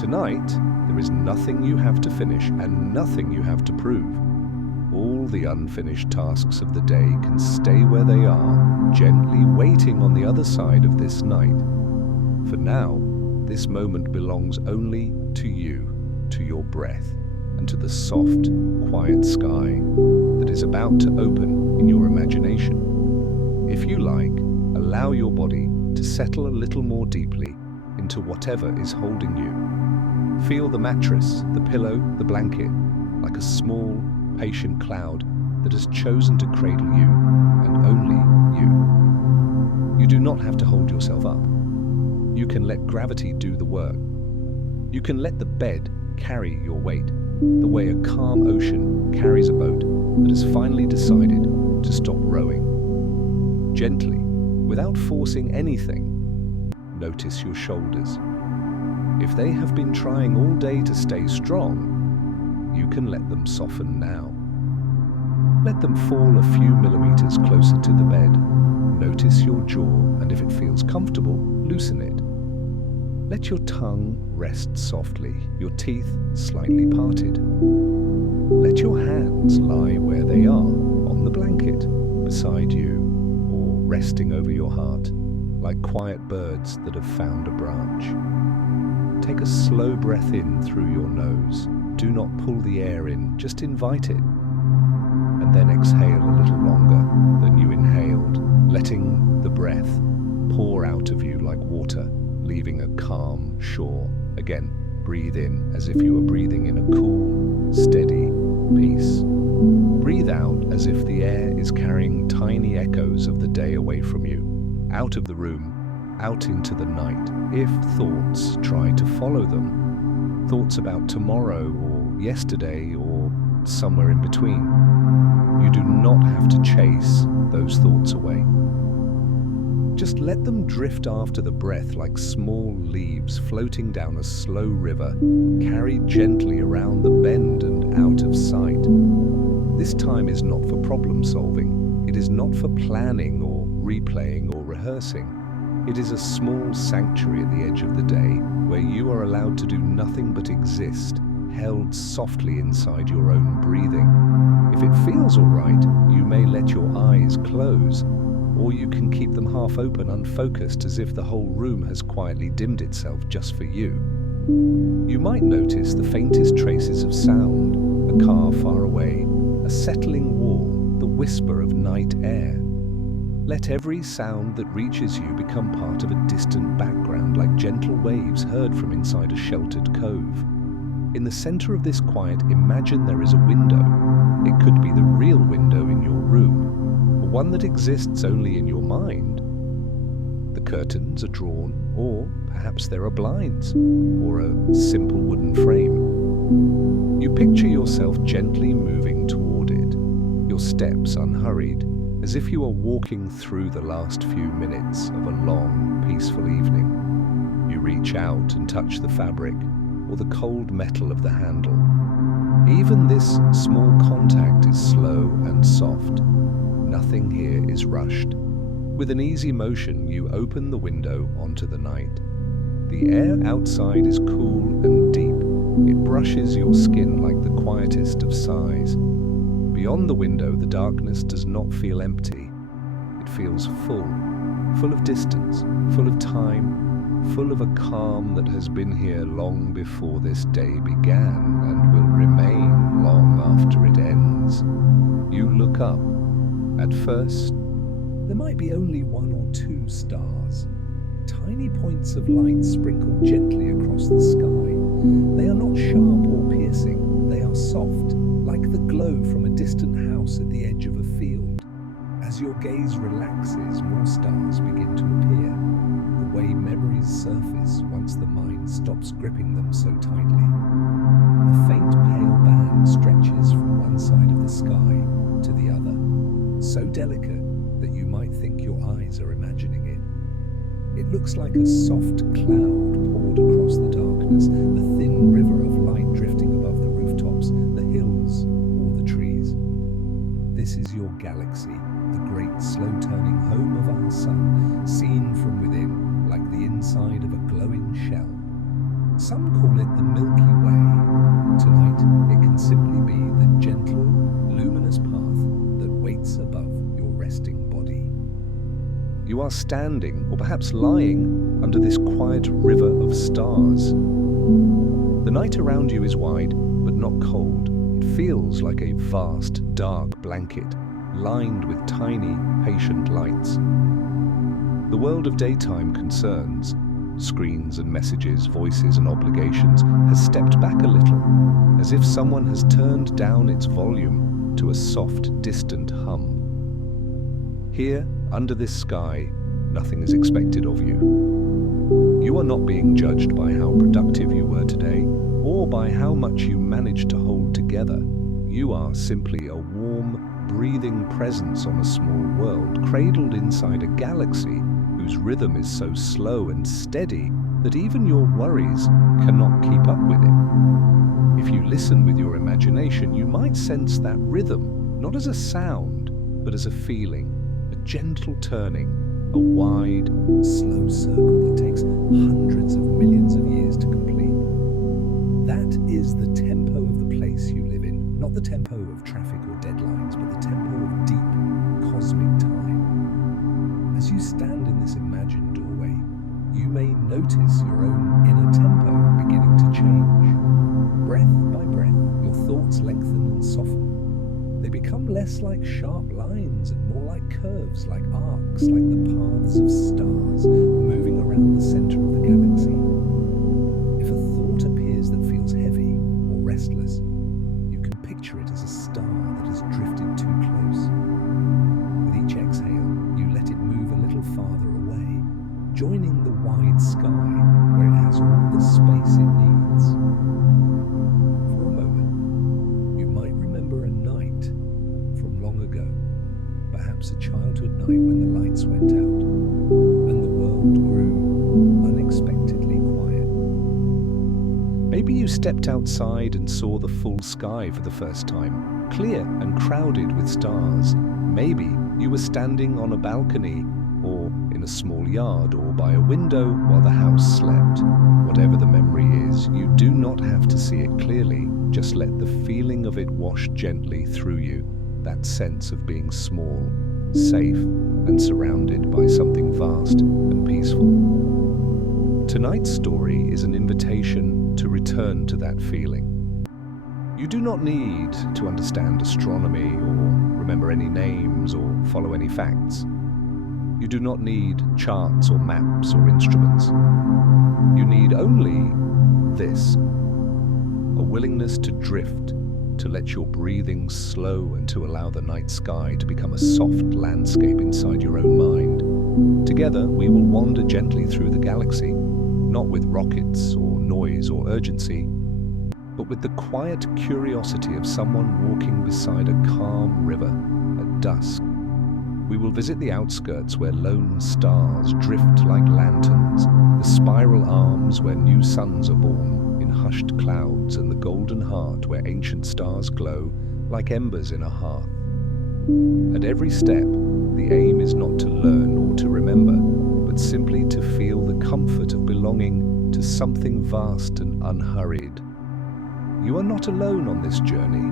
Tonight, there is nothing you have to finish and nothing you have to prove. All the unfinished tasks of the day can stay where they are, gently waiting on the other side of this night. For now, this moment belongs only to you, to your breath, and to the soft, quiet sky that is about to open in your imagination. If you like, allow your body to settle a little more deeply into whatever is holding you. Feel the mattress, the pillow, the blanket, like a small, patient cloud that has chosen to cradle you and only you. You do not have to hold yourself up. You can let gravity do the work. You can let the bed carry your weight, the way a calm ocean carries a boat that has finally decided to stop rowing. Gently, without forcing anything, notice your shoulders. If they have been trying all day to stay strong, you can let them soften now. Let them fall a few millimeters closer to the bed. Notice your jaw, and if it feels comfortable, loosen it. Let your tongue rest softly, your teeth slightly parted. Let your hands lie where they are, on the blanket, beside you, or resting over your heart, like quiet birds that have found a branch. Take a slow breath in through your nose. Do not pull the air in, just invite it. And then exhale a little longer than you inhaled, letting the breath pour out of you like water, leaving a calm shore. Again, breathe in as if you were breathing in a cool, steady peace. Breathe out as if the air is carrying tiny echoes of the day away from you, out of the room, out into the night. If thoughts try to follow them, thoughts about tomorrow or yesterday or somewhere in between, you do not have to chase those thoughts away. Just let them drift after the breath like small leaves floating down a slow river, carried gently around the bend and out of sight. This time is not for problem solving. It is not for planning or replaying or rehearsing. It is a small sanctuary at the edge of the day where you are allowed to do nothing but exist, held softly inside your own breathing. If it feels all right, you may let your eyes close, or you can keep them half open, unfocused, as if the whole room has quietly dimmed itself just for you. You might notice the faintest traces of sound, a car far away, a settling wall, the whisper of night air. Let every sound that reaches you become part of a distant background, like gentle waves heard from inside a sheltered cove. In the center of this quiet, imagine there is a window. It could be the real window in your room, or one that exists only in your mind. The curtains are drawn, or perhaps there are blinds, or a simple wooden frame. You picture yourself gently moving toward it, your steps unhurried, as if you are walking through the last few minutes of a long, peaceful evening. You reach out and touch the fabric, or the cold metal of the handle. Even this small contact is slow and soft. Nothing here is rushed. With an easy motion, you open the window onto the night. The air outside is cool and deep. It brushes your skin like the quietest of sighs. Beyond the window, the darkness does not feel empty. It feels full of distance, full of time, full of a calm that has been here long before this day began and will remain long after it ends. You look up. At first, there might be only one or two stars, tiny points of light sprinkled gently across the sky. They are not sharp or piercing, they are soft, like the glow from a distant house at the edge of a field. As your gaze relaxes, more stars begin to appear, the way memories surface once the mind stops gripping them so tightly. A faint pale band stretches from one side of the sky to the other, so delicate that you might think your eyes are imagining it. It looks like a soft cloud poured across the darkness, a thin river of light drifting above the rooftops, the hills, or the trees. This is your galaxy, the great slow-turning home of our sun, seen from within like the inside of a glowing shell. Some call it the Milky Way. Tonight, it can simply be the gentle, luminous path that waits above your resting body. You are standing, or perhaps lying, under this quiet river of stars. The night around you is wide, but not cold. It feels like a vast, dark blanket, lined with tiny, patient lights. The world of daytime concerns, screens and messages, voices and obligations, has stepped back a little, as if someone has turned down its volume to a soft, distant hum. Here, under this sky, nothing is expected of you. You are not being judged by how productive you were today, or by how much you managed to hold together. You are simply a warm, breathing presence on a small world, cradled inside a galaxy whose rhythm is so slow and steady that even your worries cannot keep up with it. If you listen with your imagination, you might sense that rhythm, not as a sound, but as a feeling, a gentle turning, a wide, slow circle that takes hundreds of millions of years to complete. That is the tempo of the place you live in, not the tempo of traffic or deadlines, but the tempo of deep, cosmic time. As you stand in this imagined doorway, you may notice your own inner tempo beginning to change. Breath by breath, your thoughts lengthen and soften. They become less like sharp lines and more like curves, like arcs, like the paths of stars moving around the center of the galaxy. If a thought appears that feels heavy or restless, you can picture it as a star that has drifted too close. With each exhale, you let it move a little farther away, joining the wide sky where it has all the space it needs. For a moment, you might remember a night from long ago, perhaps a childhood night when the lights went out and the world grew unexpectedly quiet. Maybe you stepped outside and saw the full sky for the first time, clear and crowded with stars. Maybe you were standing on a balcony or in a small yard or by a window while the house slept. Whatever the memory is, you do not have to see it clearly. Just let the feeling of it wash gently through you, that sense of being small, safe, and surrounded by something vast and peaceful. Tonight's story is an invitation to return to that feeling. You do not need to understand astronomy or remember any names or follow any facts. You do not need charts or maps or instruments. You need only this, a willingness to drift, to let your breathing slow and to allow the night sky to become a soft landscape inside your own mind. Together, we will wander gently through the galaxy, not with rockets or noise or urgency, but with the quiet curiosity of someone walking beside a calm river at dusk. We will visit the outskirts where lone stars drift like lanterns, the spiral arms where new suns are born in hushed clouds, and the golden heart where ancient stars glow like embers in a hearth. At every step, the aim is not to learn or to remember, but simply to feel the comfort of belonging to something vast and unhurried. You are not alone on this journey.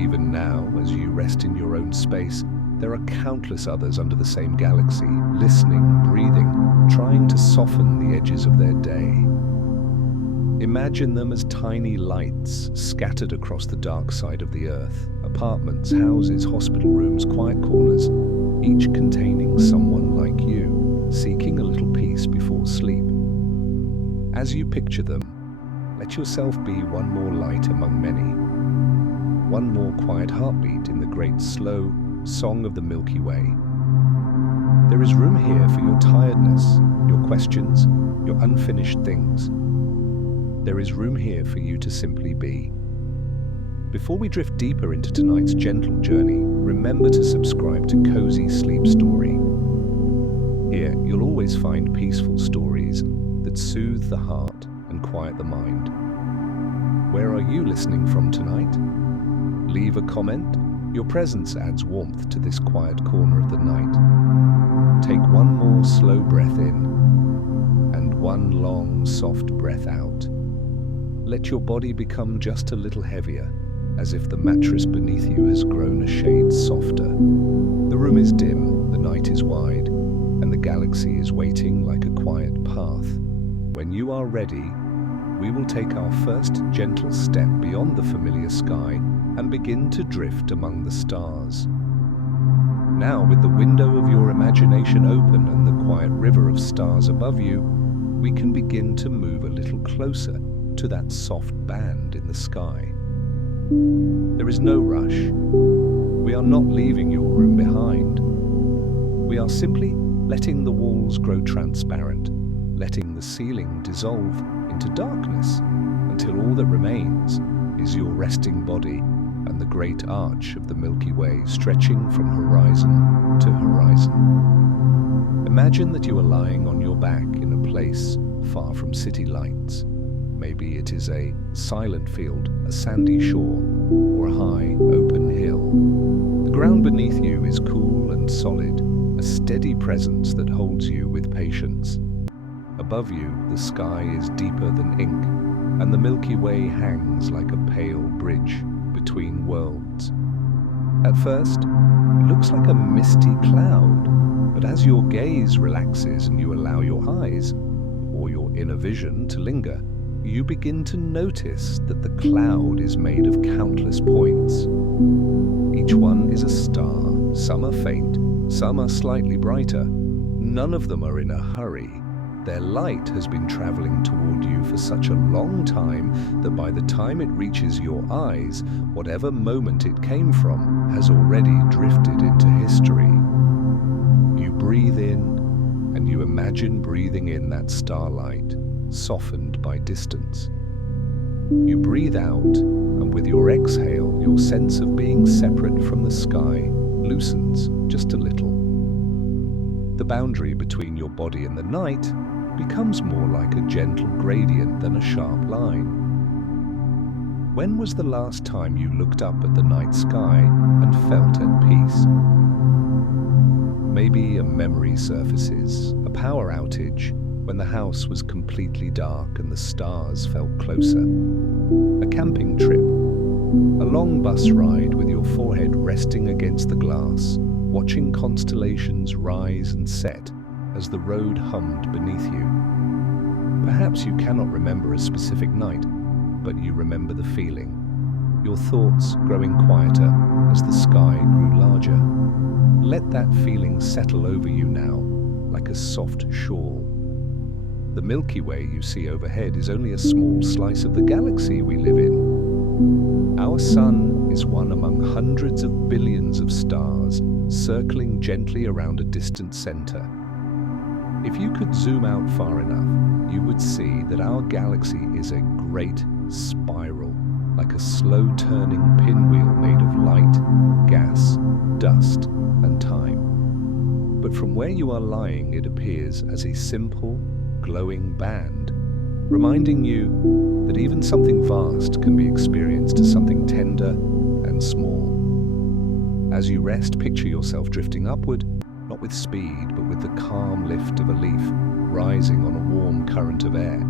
Even now, as you rest in your own space, there are countless others under the same galaxy, listening, breathing, trying to soften the edges of their day. Imagine them as tiny lights scattered across the dark side of the earth, apartments, houses, hospital rooms, quiet corners, each containing someone like you, seeking a little peace before sleep. As you picture them, let yourself be one more light among many, one more quiet heartbeat in the great slow song of the Milky Way. There is room here for your tiredness, your questions, your unfinished things. There is room here for you to simply be. Before we drift deeper into tonight's gentle journey, remember to subscribe to Cozy Sleep Story. Here, you'll always find peaceful stories that soothe the heart and quiet the mind. Where are you listening from tonight? Leave a comment. Your presence adds warmth to this quiet corner of the night. Take one more slow breath in and one long, soft breath out. Let your body become just a little heavier, as if the mattress beneath you has grown a shade softer. The room is dim, the night is wide, and the galaxy is waiting like a quiet path. When you are ready, we will take our first gentle step beyond the familiar sky and begin to drift among the stars. Now, with the window of your imagination open and the quiet river of stars above you, we can begin to move a little closer to that soft band in the sky. There is no rush. We are not leaving your room behind. We are simply letting the walls grow transparent, letting the ceiling dissolve into darkness until all that remains is your resting body and the great arch of the Milky Way stretching from horizon to horizon. Imagine that you are lying on your back in a place far from city lights. Maybe it is a silent field, a sandy shore, or a high, open hill. The ground beneath you is cool and solid, a steady presence that holds you with patience. Above you, the sky is deeper than ink, and the Milky Way hangs like a pale bridge between worlds. At first, it looks like a misty cloud, but as your gaze relaxes and you allow your eyes, or your inner vision, to linger, you begin to notice that the cloud is made of countless points. Each one is a star. Some are faint, some are slightly brighter. None of them are in a hurry. Their light has been traveling toward you for such a long time that by the time it reaches your eyes, whatever moment it came from has already drifted into history. You breathe in, and you imagine breathing in that starlight, softened by distance. You breathe out, and with your exhale, your sense of being separate from the sky loosens just a little. The boundary between your body and the night becomes more like a gentle gradient than a sharp line. When was the last time you looked up at the night sky and felt at peace? Maybe a memory surfaces, a power outage, when the house was completely dark and the stars felt closer. A camping trip, a long bus ride with your forehead resting against the glass, watching constellations rise and set as the road hummed beneath you. Perhaps you cannot remember a specific night, but you remember the feeling, your thoughts growing quieter as the sky grew larger. Let that feeling settle over you now, like a soft shawl. The Milky Way you see overhead is only a small slice of the galaxy we live in. Our sun is one among hundreds of billions of stars circling gently around a distant center. If you could zoom out far enough, you would see that our galaxy is a great spiral, like a slow-turning pinwheel made of light, gas, dust, and time. But from where you are lying, it appears as a simple, glowing band, reminding you that even something vast can be experienced as something tender and small. As you rest, picture yourself drifting upward, not with speed, but with the calm lift of a leaf rising on a warm current of air.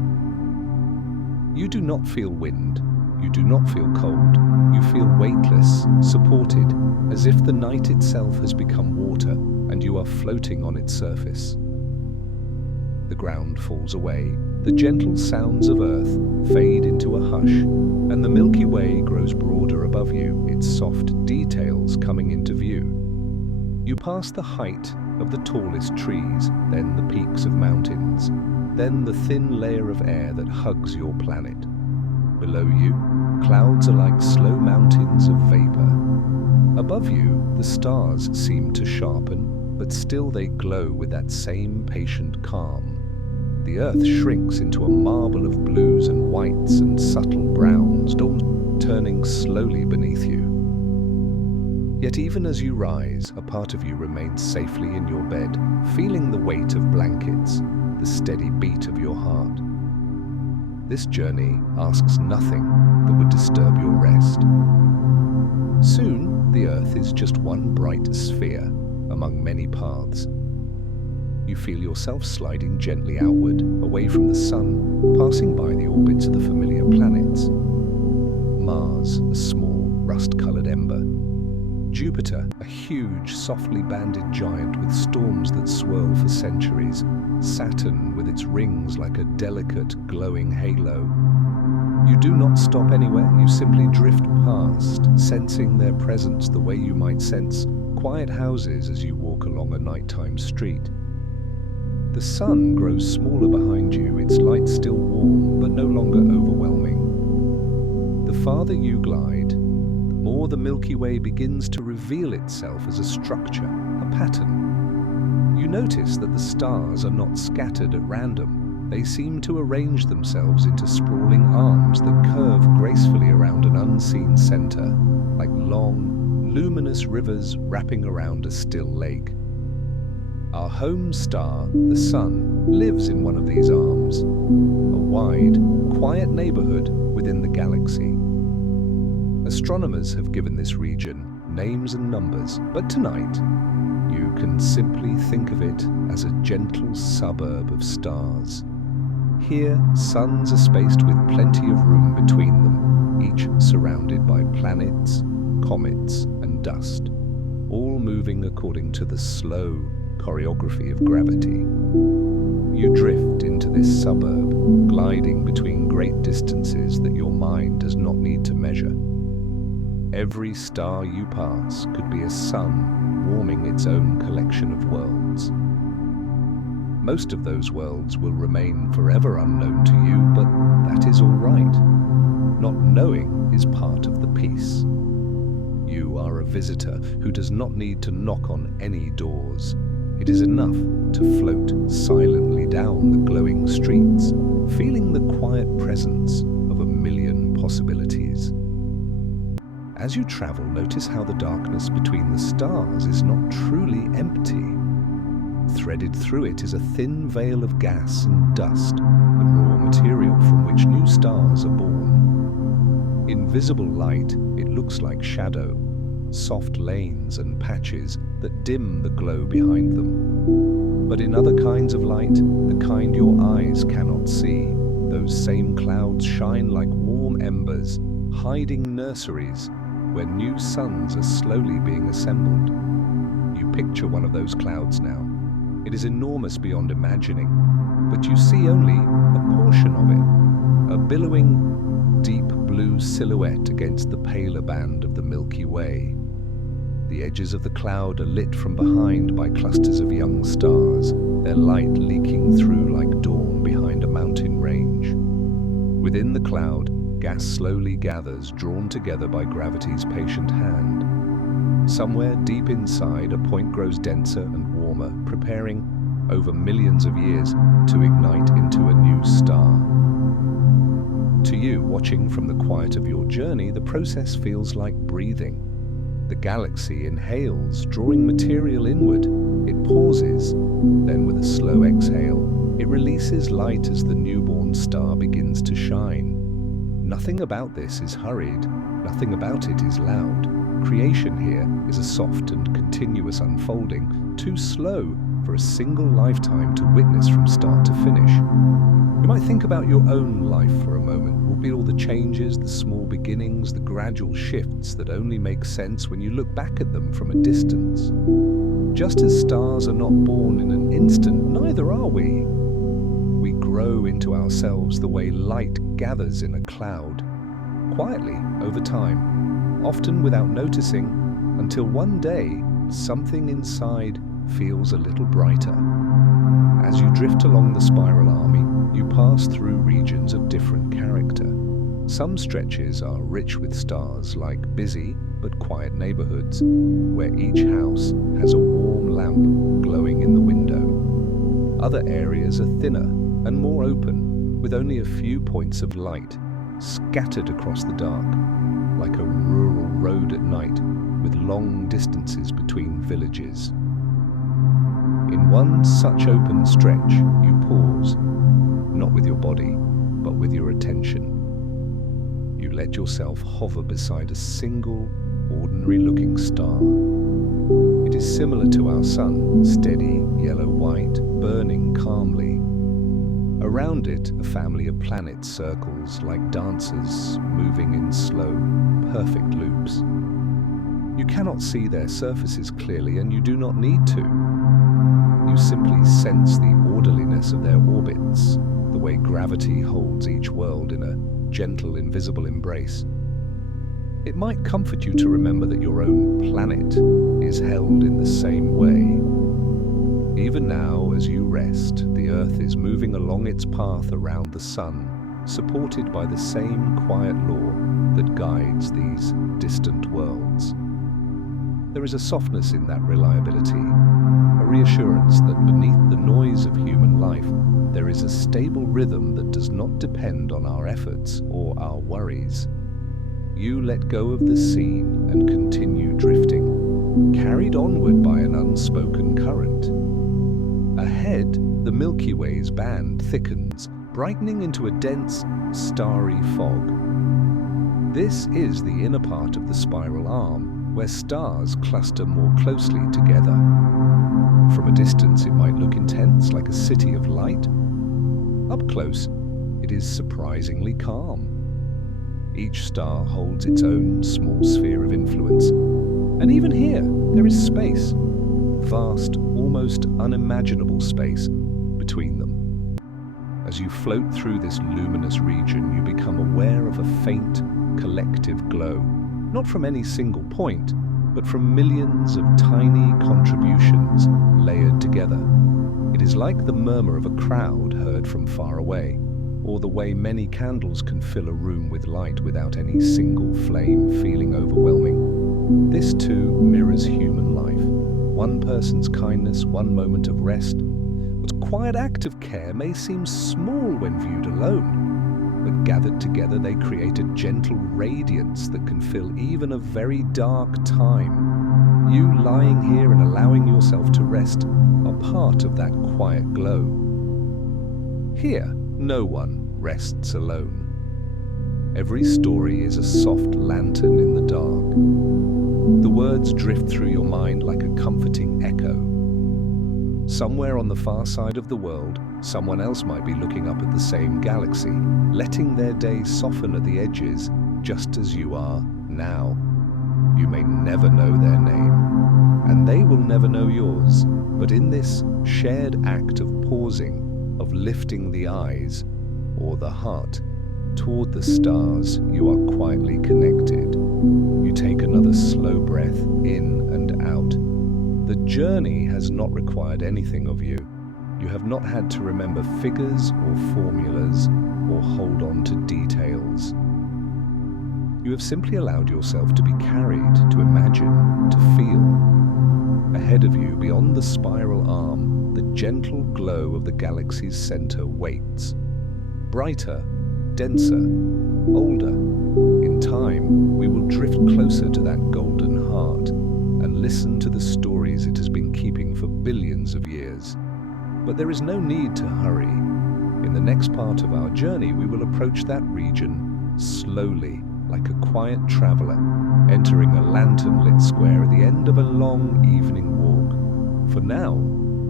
You do not feel wind, you do not feel cold, you feel weightless, supported, as if the night itself has become water and you are floating on its surface. The ground falls away, the gentle sounds of earth fade into a hush, and the Milky Way grows broader above you, its soft details coming into view. You pass the height of the tallest trees, then the peaks of mountains, then the thin layer of air that hugs your planet. Below you, clouds are like slow mountains of vapor. Above you, the stars seem to sharpen, but still they glow with that same patient calm. The earth shrinks into a marble of blues and whites and subtle browns, turning slowly beneath you. Yet even as you rise, a part of you remains safely in your bed, feeling the weight of blankets, the steady beat of your heart. This journey asks nothing that would disturb your rest. Soon, the earth is just one bright sphere among many paths. you feel yourself sliding gently outward, away from the sun, passing by the orbits of the familiar planets. Mars, a small, rust-colored ember. Jupiter, a huge, softly banded giant with storms that swirl for centuries. Saturn, with its rings like a delicate, glowing halo. You do not stop anywhere, you simply drift past, sensing their presence the way you might sense quiet houses as you walk along a nighttime street. The sun grows smaller behind you, its light still warm, but no longer overwhelming. The farther you glide, the more the Milky Way begins to reveal itself as a structure, a pattern. You notice that the stars are not scattered at random. They seem to arrange themselves into sprawling arms that curve gracefully around an unseen center, like long, luminous rivers wrapping around a still lake. Our home star, the Sun, lives in one of these arms, a wide, quiet neighborhood within the galaxy. Astronomers have given this region names and numbers, but tonight, you can simply think of it as a gentle suburb of stars. Here, suns are spaced with plenty of room between them, each surrounded by planets, comets, and dust, all moving according to the slow choreography of gravity. You drift into this suburb, gliding between great distances that your mind does not need to measure. Every star you pass could be a sun warming its own collection of worlds. Most of those worlds will remain forever unknown to you, but that is all right. Not knowing is part of the peace. You are a visitor who does not need to knock on any doors. It is enough to float silently down the glowing streets, feeling the quiet presence of a million possibilities. As you travel, notice how the darkness between the stars is not truly empty. Threaded through it is a thin veil of gas and dust, the raw material from which new stars are born. In visible light, it looks like shadow, soft lanes and patches that dim the glow behind them. But in other kinds of light, the kind your eyes cannot see, those same clouds shine like warm embers, hiding nurseries where new suns are slowly being assembled. You picture one of those clouds now. It is enormous beyond imagining, but you see only a portion of it, a billowing, deep blue silhouette against the paler band of the Milky Way. The edges of the cloud are lit from behind by clusters of young stars, their light leaking through like dawn behind a mountain range. Within the cloud, gas slowly gathers, drawn together by gravity's patient hand. Somewhere deep inside, a point grows denser and warmer, preparing, over millions of years, to ignite into a new star. To you, watching from the quiet of your journey, the process feels like breathing. The galaxy inhales, drawing material inward. It pauses, then with a slow exhale, it releases light as the newborn star begins to shine. Nothing about this is hurried, nothing about it is loud. Creation here is a soft and continuous unfolding, too slow for a single lifetime to witness from start to finish. You might think about your own life for a moment, albeit all the changes, the small beginnings, the gradual shifts that only make sense when you look back at them from a distance. Just as stars are not born in an instant, neither are we. We grow into ourselves the way light gathers in a cloud, quietly over time, often without noticing, until one day something inside feels a little brighter. As you drift along the spiral army, you pass through regions of different character. Some stretches are rich with stars, like busy but quiet neighborhoods, where each house has a warm lamp glowing in the window. Other areas are thinner and more open, with only a few points of light scattered across the dark, like a rural road at night with long distances between villages. In one such open stretch, you pause, not with your body, but with your attention. You let yourself hover beside a single, ordinary-looking star. It is similar to our sun, steady, yellow-white, burning calmly. Around it, a family of planets circles like dancers, moving in slow, perfect loops. You cannot see their surfaces clearly, and you do not need to. You simply sense the orderliness of their orbits, the way gravity holds each world in a gentle, invisible embrace. It might comfort you to remember that your own planet is held in the same way. Even now, as you rest, the Earth is moving along its path around the Sun, supported by the same quiet law that guides these distant worlds. There is a softness in that reliability, a reassurance that beneath the noise of human life, there is a stable rhythm that does not depend on our efforts or our worries. You let go of the scene and continue drifting, carried onward by an unspoken current. Ahead, the Milky Way's band thickens, brightening into a dense, starry fog. This is the inner part of the spiral arm, where stars cluster more closely together. From a distance, it might look intense, like a city of light. Up close, it is surprisingly calm. Each star holds its own small sphere of influence. And even here, there is space. Vast, almost unimaginable space between them. As you float through this luminous region, you become aware of a faint, collective glow, not from any single point, but from millions of tiny contributions layered together. It is like the murmur of a crowd heard from far away, or the way many candles can fill a room with light without any single flame feeling overwhelming. This too mirrors human life. One person's kindness, one moment of rest. What quiet act of care may seem small when viewed alone, but gathered together they create a gentle radiance that can fill even a very dark time. You lying here and allowing yourself to rest are part of that quiet glow. Here, no one rests alone. Every story is a soft lantern in the dark. The words drift through your mind like a comforting echo. Somewhere on the far side of the world, someone else might be looking up at the same galaxy, letting their day soften at the edges, just as you are now. You may never know their name, and they will never know yours, but in this shared act of pausing, of lifting the eyes, or the heart, toward the stars, you are quietly connected. You take another slow breath in and out. The journey has not required anything of you. You have not had to remember figures or formulas or hold on to details. You have simply allowed yourself to be carried, to imagine, to feel. Ahead of you, beyond the spiral arm, the gentle glow of the galaxy's center waits. Brighter, denser, older. In time, we will drift closer to that golden heart and listen to the stories it has been keeping for billions of years. But there is no need to hurry. In the next part of our journey, we will approach that region slowly, like a quiet traveler, entering a lantern-lit square at the end of a long evening walk. For now,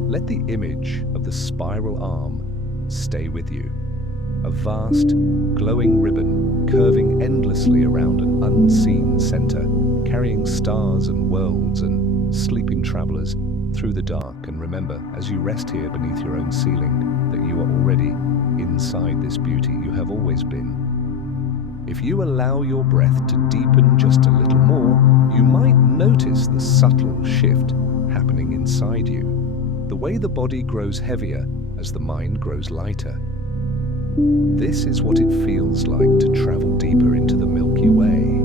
let the image of the spiral arm stay with you. A vast, glowing ribbon curving endlessly around an unseen center, carrying stars and worlds and sleeping travelers through the dark. And remember, as you rest here beneath your own ceiling, that you are already inside this beauty you have always been. If you allow your breath to deepen just a little more, you might notice the subtle shift happening inside you, the way the body grows heavier as the mind grows lighter. This is what it feels like to travel deeper into the Milky Way.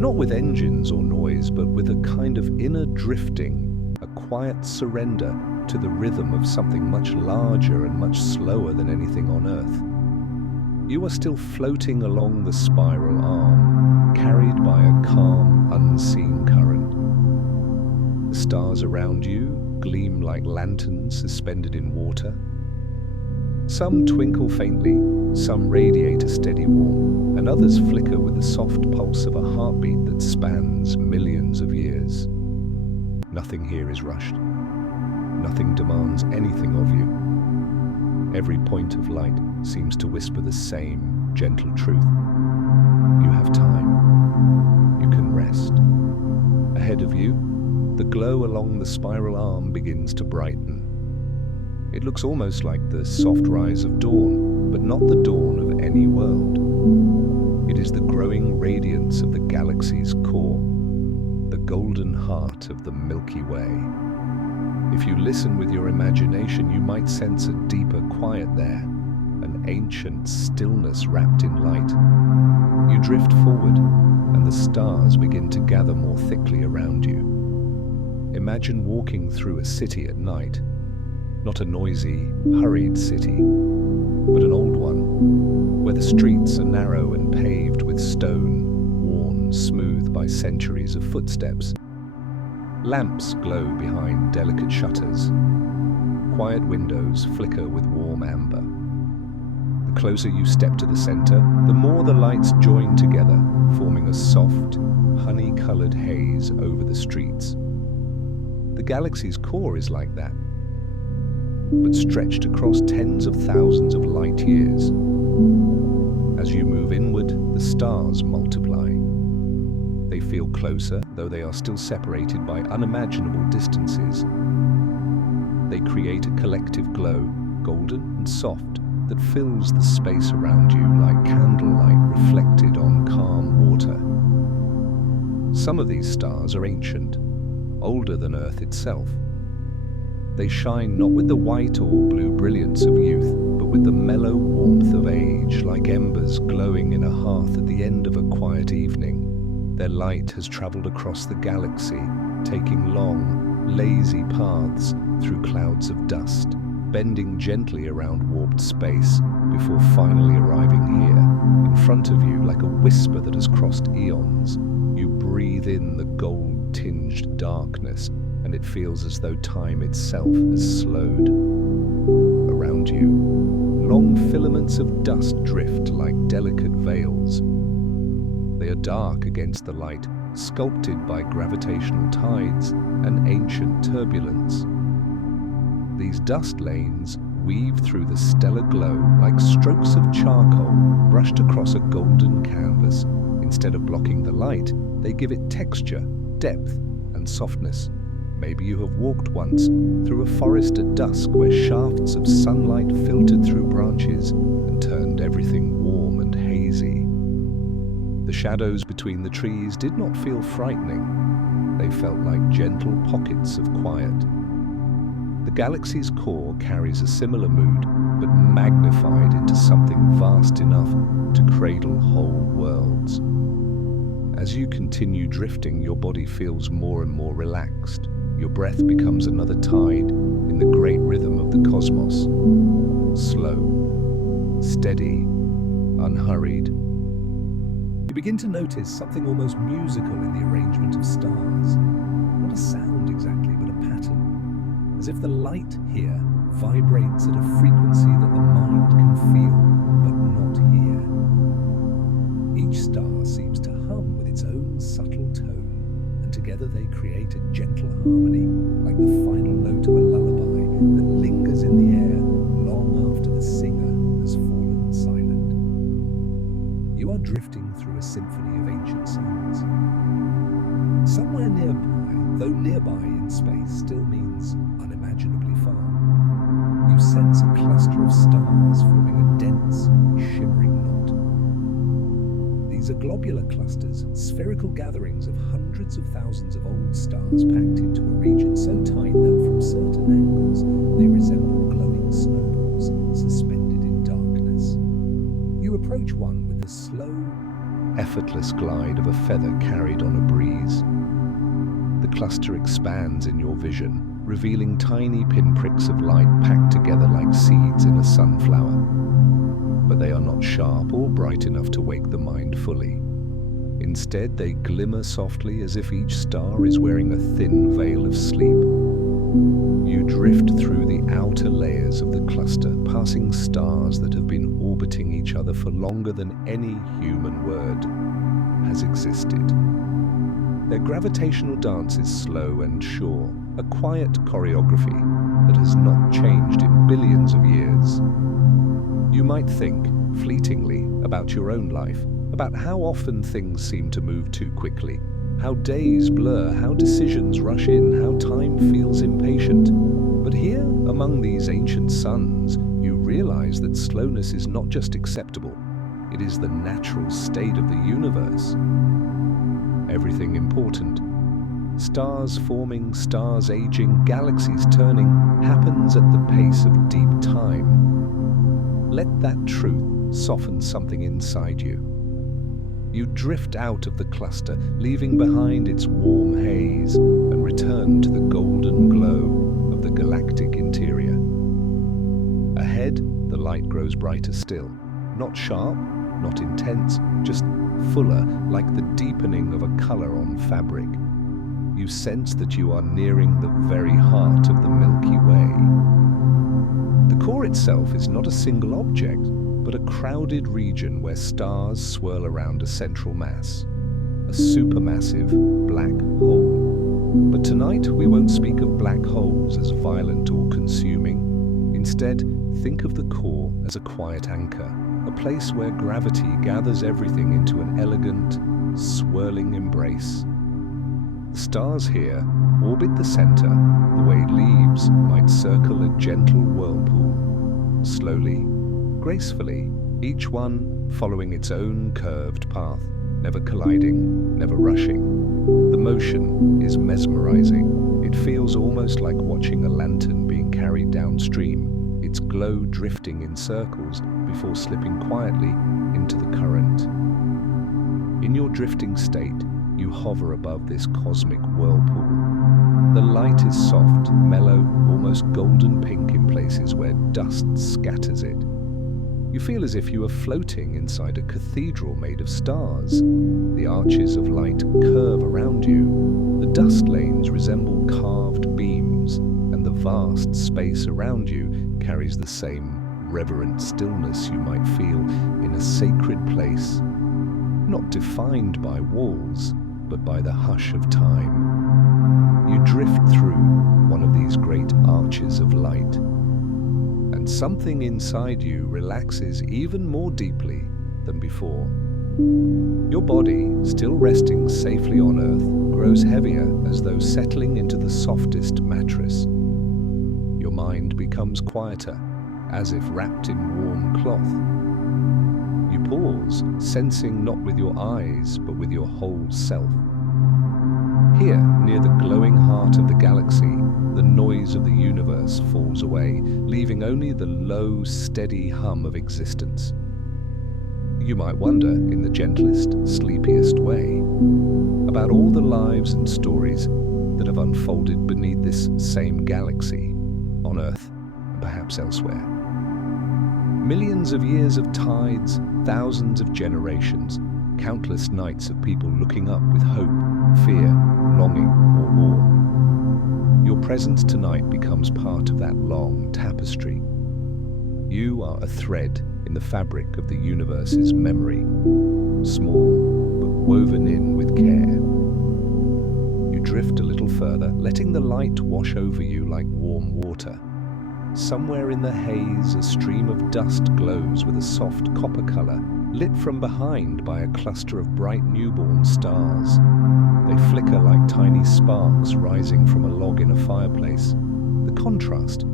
Not with engines or noise, but with a kind of inner drifting, a quiet surrender to the rhythm of something much larger and much slower than anything on Earth. You are still floating along the spiral arm, carried by a calm, unseen current. The stars around you gleam like lanterns suspended in water. Some twinkle faintly, some radiate a steady warmth, and others flicker with the soft pulse of a heartbeat that spans millions of years. Nothing here is rushed. Nothing demands anything of you. Every point of light seems to whisper the same gentle truth. You have time. You can rest. Ahead of you, the glow along the spiral arm begins to brighten. It looks almost like the soft rise of dawn, but not the dawn of any world. It is the growing radiance of the galaxy's core, the golden heart of the Milky Way. If you listen with your imagination, you might sense a deeper quiet there, an ancient stillness wrapped in light. You drift forward, and the stars begin to gather more thickly around you. Imagine walking through a city at night. Not a noisy, hurried city, but an old one, where the streets are narrow and paved with stone, worn smooth by centuries of footsteps. Lamps glow behind delicate shutters. Quiet windows flicker with warm amber. The closer you step to the center, the more the lights join together, forming a soft, honey-colored haze over the streets. The galaxy's core is like that, but stretched across tens of thousands of light years. As you move inward, the stars multiply. They feel closer, though they are still separated by unimaginable distances. They create a collective glow, golden and soft, that fills the space around you like candlelight reflected on calm water. Some of these stars are ancient, older than Earth itself. They shine not with the white or blue brilliance of youth, but with the mellow warmth of age, like embers glowing in a hearth at the end of a quiet evening. Their light has traveled across the galaxy, taking long, lazy paths through clouds of dust, bending gently around warped space before finally arriving here, in front of you like a whisper that has crossed eons. You breathe in the gold-tinged darkness, and it feels as though time itself has slowed. Around you, long filaments of dust drift like delicate veils. They are dark against the light, sculpted by gravitational tides and ancient turbulence. These dust lanes weave through the stellar glow like strokes of charcoal brushed across a golden canvas. Instead of blocking the light, they give it texture, depth, and softness. Maybe you have walked once through a forest at dusk where shafts of sunlight filtered through branches and turned everything warm and hazy. The shadows between the trees did not feel frightening. They felt like gentle pockets of quiet. The galaxy's core carries a similar mood, but magnified into something vast enough to cradle whole worlds. As you continue drifting, your body feels more and more relaxed. Your breath becomes another tide in the great rhythm of the cosmos. Slow, steady, unhurried. You begin to notice something almost musical in the arrangement of stars. Not a sound exactly, but a pattern. As if the light here vibrates at a frequency that the mind can feel, but not hear. Each star seems to hum with its own subtle tone, and together they create a gentle harmony, like the final note of a lullaby that lingers in the air long after the singer has fallen silent. You are drifting through a symphony of ancient songs. Somewhere nearby, though nearby in space still means unimaginably far, you sense a cluster of stars forming a dense, shimmering knot. These are globular clusters, spherical gatherings of hundreds of thousands of old stars packed into a region so tight that from certain angles they resemble glowing snowballs suspended in darkness. You approach one with the slow, effortless glide of a feather carried on a breeze. The cluster expands in your vision, revealing tiny pinpricks of light packed together like seeds in a sunflower. But they are not sharp or bright enough to wake the mind fully. Instead, they glimmer softly as if each star is wearing a thin veil of sleep. You drift through the outer layers of the cluster, passing stars that have been orbiting each other for longer than any human word has existed. Their gravitational dance is slow and sure, a quiet choreography that has not changed in billions of years. You might think, fleetingly, about your own life, about how often things seem to move too quickly, how days blur, how decisions rush in, how time feels impatient. But here, among these ancient suns, you realize that slowness is not just acceptable, it is the natural state of the universe. Everything important, stars forming, stars aging, galaxies turning, happens at the pace of deep time. Let that truth soften something inside you. You drift out of the cluster, leaving behind its warm haze, and return to the golden glow of the galactic interior. Ahead, the light grows brighter still, not sharp, not intense, just fuller, like the deepening of a color on fabric. You sense that you are nearing the very heart of the Milky Way. The core itself is not a single object, but a crowded region where stars swirl around a central mass, a supermassive black hole. But tonight we won't speak of black holes as violent or consuming. Instead, think of the core as a quiet anchor, a place where gravity gathers everything into an elegant, swirling embrace. The stars here orbit the center, the way leaves might circle a gentle whirlpool, slowly, gracefully, each one following its own curved path, never colliding, never rushing. The motion is mesmerizing. It feels almost like watching a lantern being carried downstream, its glow drifting in circles before slipping quietly into the current. In your drifting state, you hover above this cosmic whirlpool. The light is soft, mellow, almost golden pink in places where dust scatters it. You feel as if you are floating inside a cathedral made of stars. The arches of light curve around you. The dust lanes resemble carved beams, and the vast space around you carries the same reverent stillness you might feel in a sacred place, not defined by walls, but by the hush of time. You drift through one of these great arches of light, and something inside you relaxes even more deeply than before. Your body, still resting safely on Earth, grows heavier as though settling into the softest mattress. Your mind becomes quieter, as if wrapped in warm cloth. You pause, sensing not with your eyes, but with your whole self. Here, near the glowing heart of the galaxy, the noise of the universe falls away, leaving only the low, steady hum of existence. You might wonder, in the gentlest, sleepiest way, about all the lives and stories that have unfolded beneath this same galaxy, on Earth and perhaps elsewhere. Millions of years of tides, thousands of generations, countless nights of people looking up with hope, fear, longing, or awe. Your presence tonight becomes part of that long tapestry. You are a thread in the fabric of the universe's memory, small but woven in with care. You drift a little further, letting the light wash over you like warm water. Somewhere in the haze, a stream of dust glows with a soft copper color, lit from behind by a cluster of bright newborn stars. They flicker like tiny sparks rising from a log in a fireplace. The contrast,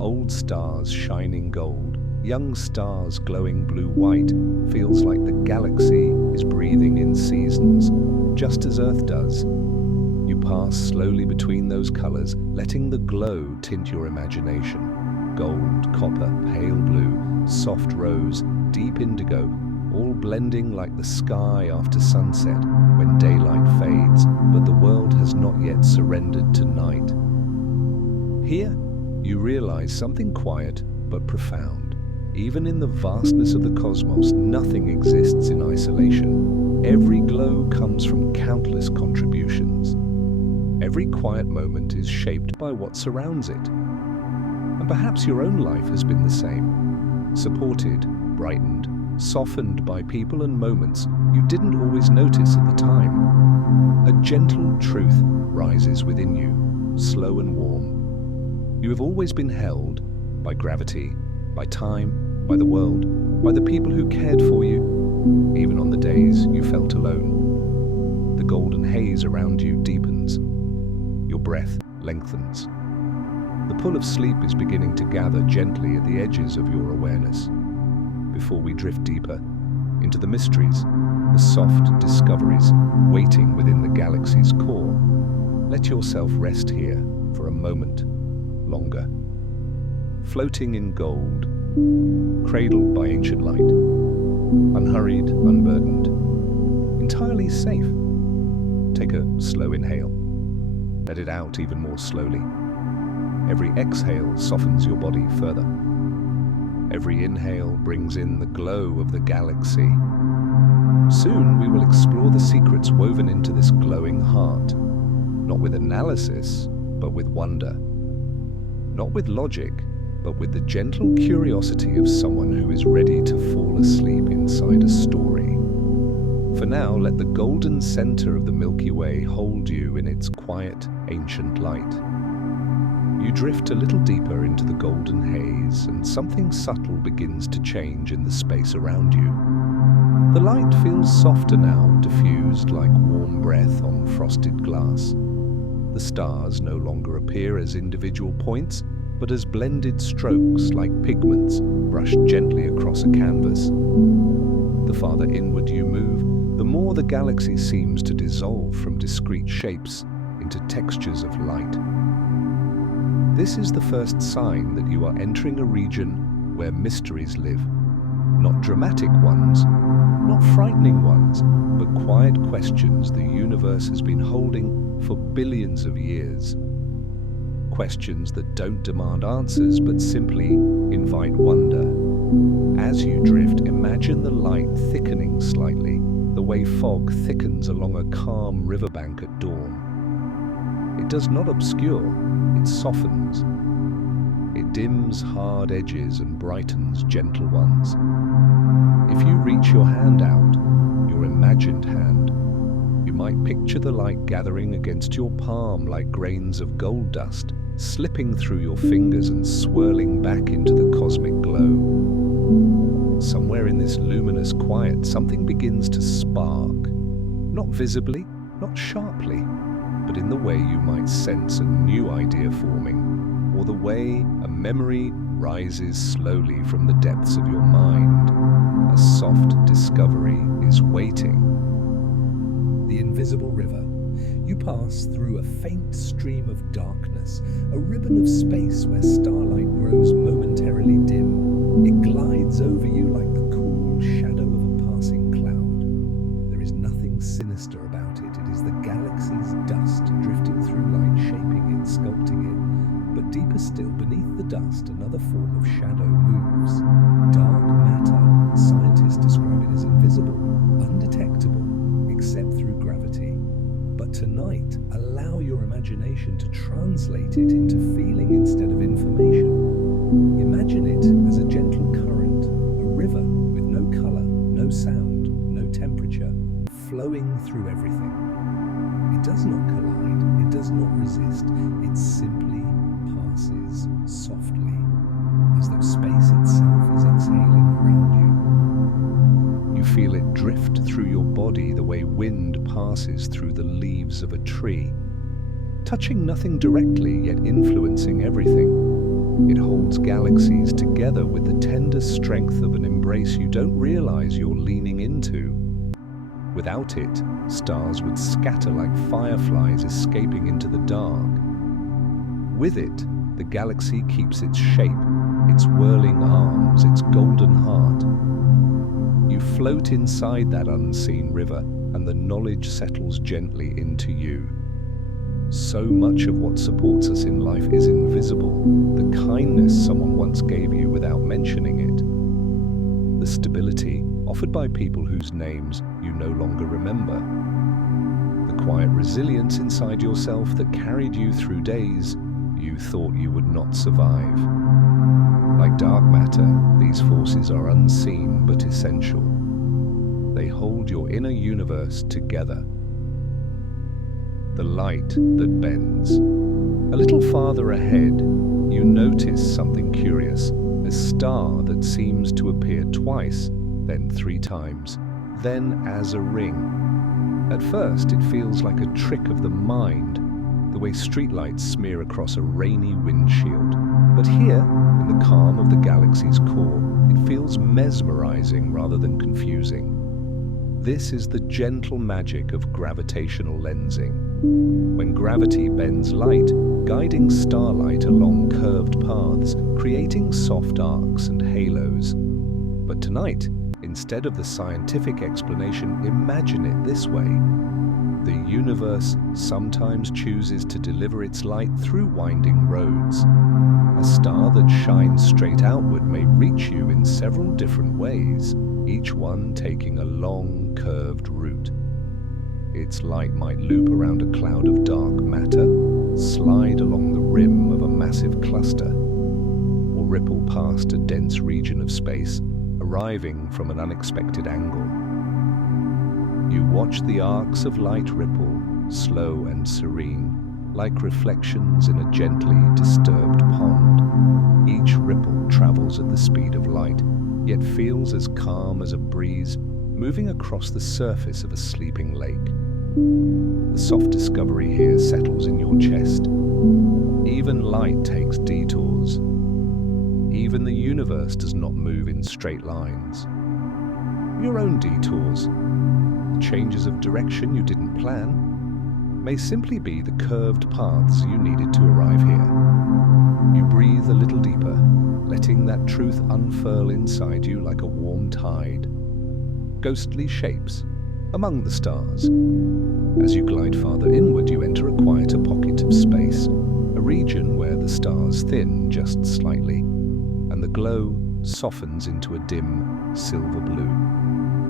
old stars shining gold, young stars glowing blue-white, feels like the galaxy is breathing in seasons, just as Earth does. You pass slowly between those colors, letting the glow tint your imagination. Gold, copper, pale blue, soft rose, deep indigo, all blending like the sky after sunset when daylight fades, but the world has not yet surrendered to night. Here, you realize something quiet but profound. Even in the vastness of the cosmos, nothing exists in isolation. Every glow comes from countless contributions. Every quiet moment is shaped by what surrounds it. And perhaps your own life has been the same, supported, brightened, softened by people and moments you didn't always notice at the time. A gentle truth rises within you, slow and warm. You have always been held by gravity, by time, by the world, by the people who cared for you, even on the days you felt alone. The golden haze around you deepens. Your breath lengthens. The pull of sleep is beginning to gather gently at the edges of your awareness. Before we drift deeper into the mysteries, the soft discoveries waiting within the galaxy's core, let yourself rest here for a moment longer. Floating in gold, cradled by ancient light, unhurried, unburdened, entirely safe. Take a slow inhale. Let it out even more slowly. Every exhale softens your body further. Every inhale brings in the glow of the galaxy. Soon we will explore the secrets woven into this glowing heart, not with analysis, but with wonder. Not with logic, but with the gentle curiosity of someone who is ready to fall asleep inside a story. For now, let the golden center of the Milky Way hold you in its quiet, ancient light. You drift a little deeper into the golden haze, and something subtle begins to change in the space around you. The light feels softer now, diffused like warm breath on frosted glass. The stars no longer appear as individual points, but as blended strokes like pigments brushed gently across a canvas. The farther inward you move, the more the galaxy seems to dissolve from discrete shapes into textures of light. This is the first sign that you are entering a region where mysteries live. Not dramatic ones, not frightening ones, but quiet questions the universe has been holding for billions of years. Questions that don't demand answers, but simply invite wonder. As you drift, imagine the light thickening slightly, the way fog thickens along a calm riverbank at dawn. It does not obscure, it softens. It dims hard edges and brightens gentle ones. If you reach your hand out, your imagined hand, you might picture the light gathering against your palm like grains of gold dust, slipping through your fingers and swirling back into the cosmic glow. Somewhere in this luminous quiet, something begins to spark. Not visibly, not sharply, but in the way you might sense a new idea forming, or the way a memory rises slowly from the depths of your mind. A soft discovery is waiting. The invisible river. You pass through a faint stream of darkness, a ribbon of space where starlight grows momentarily dim. It glides over you like the cool shadow of a passing cloud. There is nothing sinister about it. It is the galaxy's dust drifting through light, shaping it, sculpting it. But deeper still, beneath the dust, another form of shadow moves. Dark matter. Scientists describe it as invisible, undetectable, except through gravity. But tonight, allow your imagination to translate it into feeling instead of information. Imagine it as a gentle current, a river with no color, no sound, no temperature, flowing through everything. It does not collide, it does not resist, it simply passes softly, as though space itself is exhaling around you. You feel it drift through your body the way wind passes through the leaves of a tree, touching nothing directly yet influencing everything. It holds galaxies together with the tender strength of an embrace you don't realize you're leaning into. Without it, stars would scatter like fireflies escaping into the dark. With it, the galaxy keeps its shape, its whirling arms, its golden heart. You float inside that unseen river, and the knowledge settles gently into you. So much of what supports us in life is invisible. The kindness someone once gave you without mentioning it. The stability offered by people whose names you no longer remember. The quiet resilience inside yourself that carried you through days you thought you would not survive. Like dark matter, these forces are unseen but essential. They hold your inner universe together. The light that bends. A little farther ahead, you notice something curious, a star that seems to appear twice, then 3 times, then as a ring. At first, it feels like a trick of the mind, the way streetlights smear across a rainy windshield. But here, in the calm of the galaxy's core, it feels mesmerizing rather than confusing. This is the gentle magic of gravitational lensing. When gravity bends light, guiding starlight along curved paths, creating soft arcs and halos. But tonight, instead of the scientific explanation, imagine it this way. The universe sometimes chooses to deliver its light through winding roads. A star that shines straight outward may reach you in several different ways, each one taking a long, curved route. Its light might loop around a cloud of dark matter, slide along the rim of a massive cluster, or ripple past a dense region of space, arriving from an unexpected angle. You watch the arcs of light ripple, slow and serene, like reflections in a gently disturbed pond. Each ripple travels at the speed of light, yet feels as calm as a breeze moving across the surface of a sleeping lake. The soft discovery here settles in your chest. Even light takes detours. Even the universe does not move in straight lines. Your own detours, changes of direction you didn't plan, may simply be the curved paths you needed to arrive here. You breathe a little deeper, letting that truth unfurl inside you like a warm tide. Ghostly shapes among the stars. As you glide farther inward, you enter a quieter pocket of space, a region where the stars thin just slightly, and the glow softens into a dim silver blue.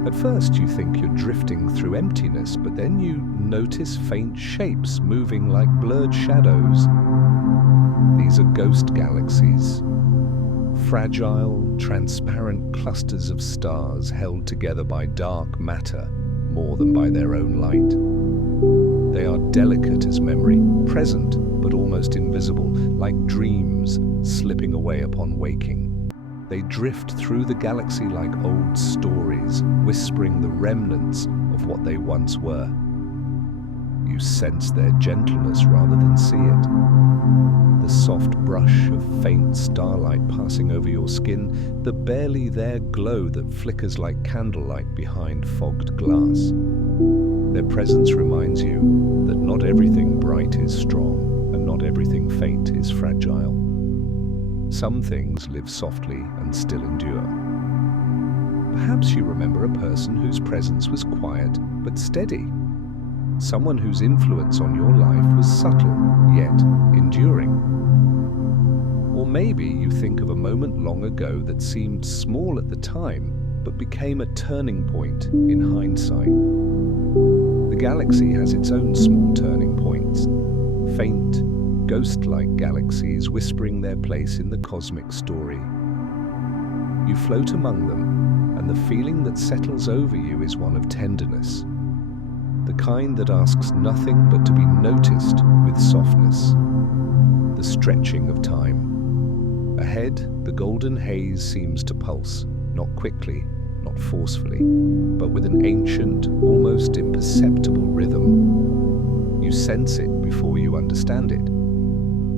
At first you think you're drifting through emptiness, but then you notice faint shapes moving like blurred shadows. These are ghost galaxies, fragile, transparent clusters of stars held together by dark matter more than by their own light. They are delicate as memory, present but almost invisible, like dreams slipping away upon waking. They drift through the galaxy like old stories, whispering the remnants of what they once were. You sense their gentleness rather than see it. The soft brush of faint starlight passing over your skin, the barely there glow that flickers like candlelight behind fogged glass. Their presence reminds you that not everything bright is strong, and not everything faint is fragile. Some things live softly and still endure. Perhaps you remember a person whose presence was quiet but steady. Someone whose influence on your life was subtle yet enduring. Or maybe you think of a moment long ago that seemed small at the time but became a turning point in hindsight. The galaxy has its own small turning points, faint, ghost-like galaxies whispering their place in the cosmic story. You float among them, and the feeling that settles over you is one of tenderness, the kind that asks nothing but to be noticed with softness. The stretching of time. Ahead, the golden haze seems to pulse, not quickly, not forcefully, but with an ancient, almost imperceptible rhythm. You sense it before you understand it.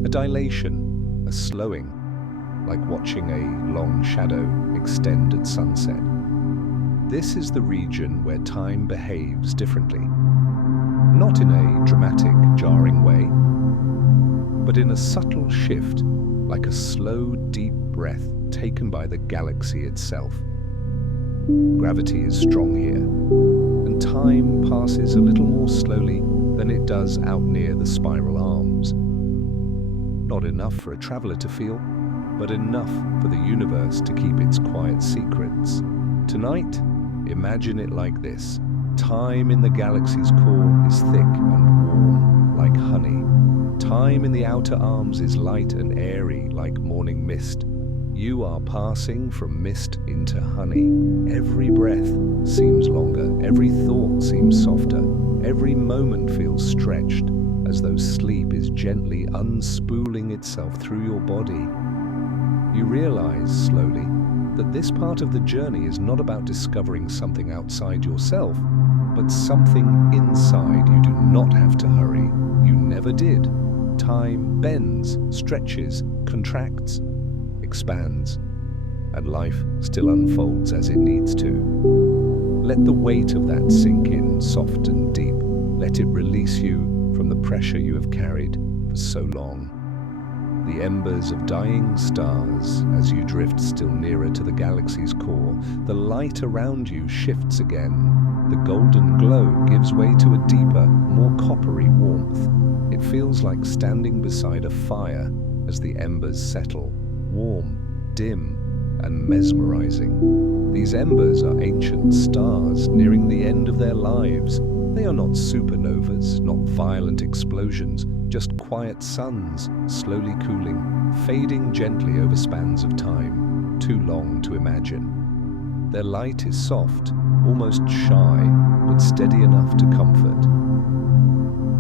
A dilation, a slowing, like watching a long shadow extend at sunset. This is the region where time behaves differently. Not in a dramatic, jarring way, but in a subtle shift, like a slow, deep breath taken by the galaxy itself. Gravity is strong here, and time passes a little more slowly than it does out near the spiral arms. Not enough for a traveler to feel, but enough for the universe to keep its quiet secrets. Tonight, imagine it like this. Time in the galaxy's core is thick and warm, like honey. Time in the outer arms is light and airy, like morning mist. You are passing from mist into honey. Every breath seems longer, every thought seems softer, every moment feels stretched, as though sleep is gently unspooling itself through your body. You realize slowly that this part of the journey is not about discovering something outside yourself, but something inside. You do not have to hurry. You never did. Time bends, stretches, contracts, expands, and life still unfolds as it needs to. Let the weight of that sink in, soft and deep. Let it release you from the pressure you have carried for so long. The embers of dying stars as you drift still nearer to the galaxy's core. The light around you shifts again. The golden glow gives way to a deeper, more coppery warmth. It feels like standing beside a fire as the embers settle, warm, dim, and mesmerizing. These embers are ancient stars nearing the end of their lives. They are not supernovas, not violent explosions, just quiet suns, slowly cooling, fading gently over spans of time, too long to imagine. Their light is soft, almost shy, but steady enough to comfort.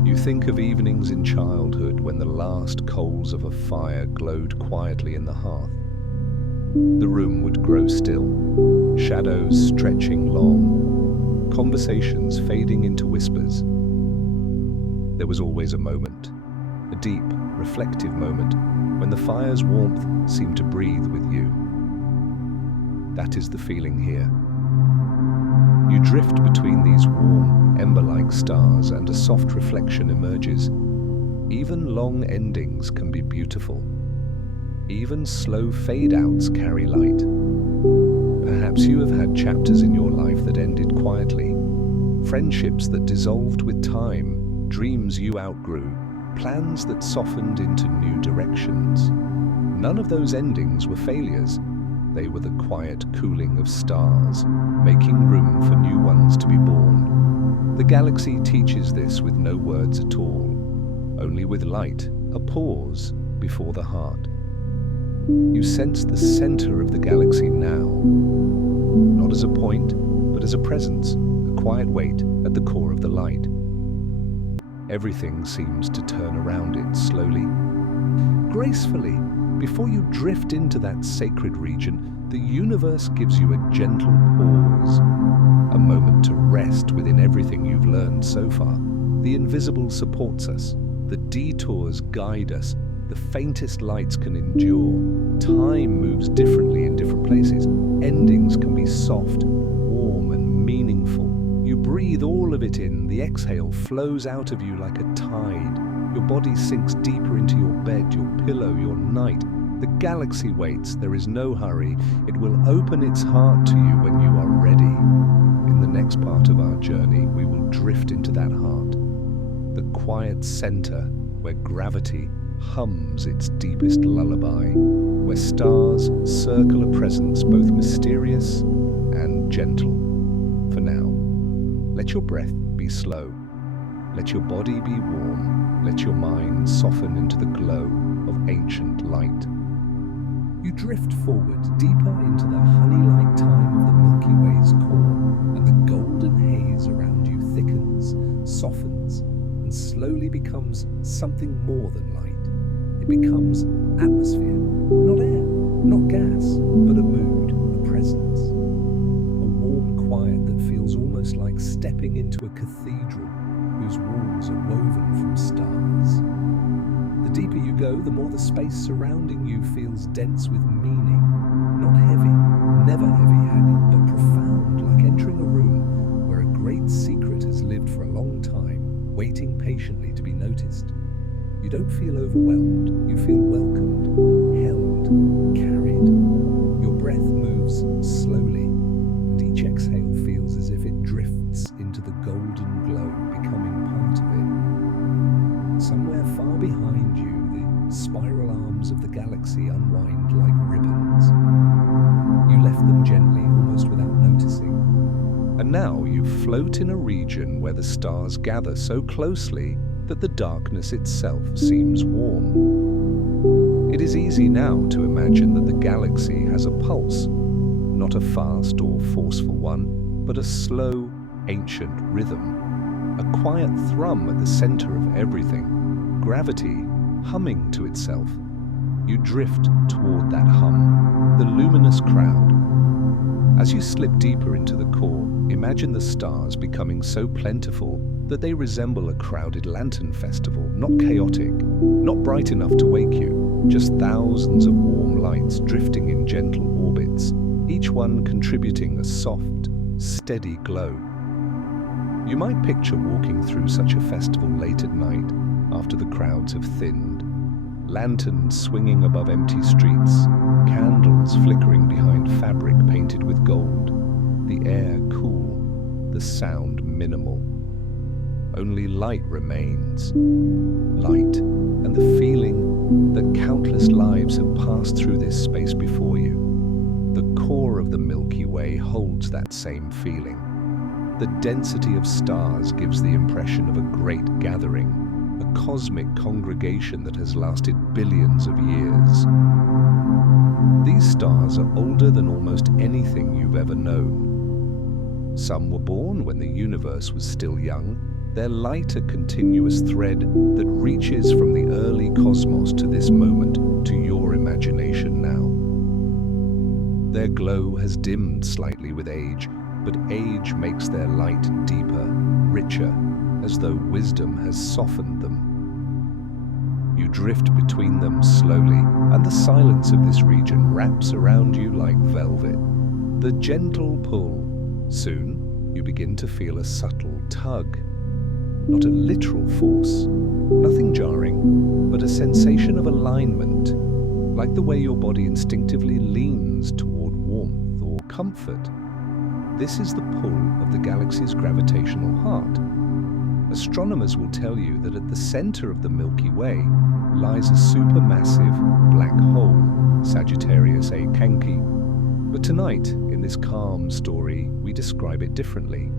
You think of evenings in childhood when the last coals of a fire glowed quietly in the hearth. The room would grow still, shadows stretching long, conversations fading into whispers. There was always a moment, a deep, reflective moment, when the fire's warmth seemed to breathe with you. That is the feeling here. You drift between these warm, ember-like stars and a soft reflection emerges. Even long endings can be beautiful. Even slow fade-outs carry light. Perhaps you have had chapters in your life that ended quietly, friendships that dissolved with time, dreams you outgrew, plans that softened into new directions. None of those endings were failures. They were the quiet cooling of stars, making room for new ones to be born. The galaxy teaches this with no words at all, only with light, a pause before the heart. You sense the center of the galaxy now, not as a point, but as a presence, a quiet weight at the core of the light. Everything seems to turn around it slowly, gracefully. Before you drift into that sacred region, the universe gives you a gentle pause, a moment to rest within everything you've learned so far. The invisible supports us, the detours guide us, the faintest lights can endure. Time moves differently in different places. Endings can be soft, warm, and meaningful. You breathe all of it in, the exhale flows out of you like a tide. Your body sinks deeper into your bed, your pillow, your night. The galaxy waits, there is no hurry. It will open its heart to you when you are ready. In the next part of our journey, we will drift into that heart, the quiet center where gravity hums its deepest lullaby, where stars circle a presence both mysterious and gentle. For now, let your breath be slow. Let your body be warm. Let your mind soften into the glow of ancient light. You drift forward deeper into the honey-like time of the Milky Way's core, and the golden haze around you thickens, softens, and slowly becomes something more than light. It becomes atmosphere, not air, not gas, but a mood, a presence. A warm quiet that feels almost like stepping into a cathedral whose walls are woven from stars. The deeper you go, the more the space surrounding you feels dense with meaning. Not heavy, never heavy-handed, but profound, like entering a room where a great secret has lived for a long time, waiting patiently to be noticed. You don't feel overwhelmed, you feel welcomed, held, carried. Your breath moves slowly, and each exhale feels as if it drifts into the golden glow, becoming part of it. Somewhere far behind you, the spiral arms of the galaxy unwind like ribbons. You left them gently, almost without noticing. A And now you float in a region where the stars gather so closely that the darkness itself seems warm. It is easy now to imagine that the galaxy has a pulse, not a fast or forceful one, but a slow, ancient rhythm, a quiet thrum at the center of everything, gravity humming to itself. You drift toward that hum, the luminous crowd. As you slip deeper into the core, imagine the stars becoming so plentiful that they resemble a crowded lantern festival, not chaotic, not bright enough to wake you, just thousands of warm lights drifting in gentle orbits, each one contributing a soft, steady glow. You might picture walking through such a festival late at night, after the crowds have thinned, lanterns swinging above empty streets, candles flickering behind fabric painted with gold, the air cool, the sound minimal. Only light remains, light and the feeling that countless lives have passed through this space before you. The core of the Milky Way holds that same feeling. The density of stars gives the impression of a great gathering, a cosmic congregation that has lasted billions of years. These stars are older than almost anything you've ever known. Some were born when the universe was still young, their light a continuous thread that reaches from the early cosmos to this moment, to your imagination now. Their glow has dimmed slightly with age, but age makes their light deeper, richer, as though wisdom has softened them. You drift between them slowly, and the silence of this region wraps around you like velvet. The gentle pull. Soon, you begin to feel a subtle tug. Not a literal force, nothing jarring, but a sensation of alignment, like the way your body instinctively leans toward warmth or comfort. This is the pull of the galaxy's gravitational heart. Astronomers will tell you that at the center of the Milky Way lies a supermassive black hole, Sagittarius A Cancri. But tonight, in this calm story, we describe it differently.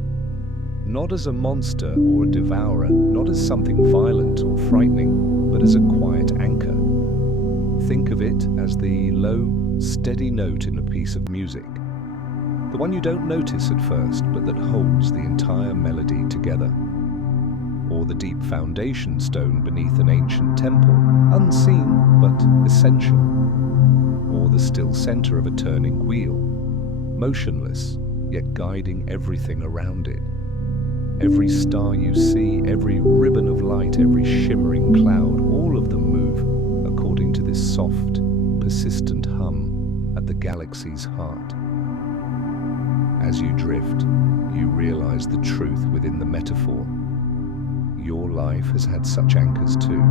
Not as a monster or a devourer, not as something violent or frightening, but as a quiet anchor. Think of it as the low, steady note in a piece of music. The one you don't notice at first, but that holds the entire melody together. Or the deep foundation stone beneath an ancient temple, unseen but essential. Or the still center of a turning wheel, motionless, yet guiding everything around it. Every star you see, every ribbon of light, every shimmering cloud, all of them move according to this soft, persistent hum at the galaxy's heart. As you drift, you realize the truth within the metaphor. Your life has had such anchors too.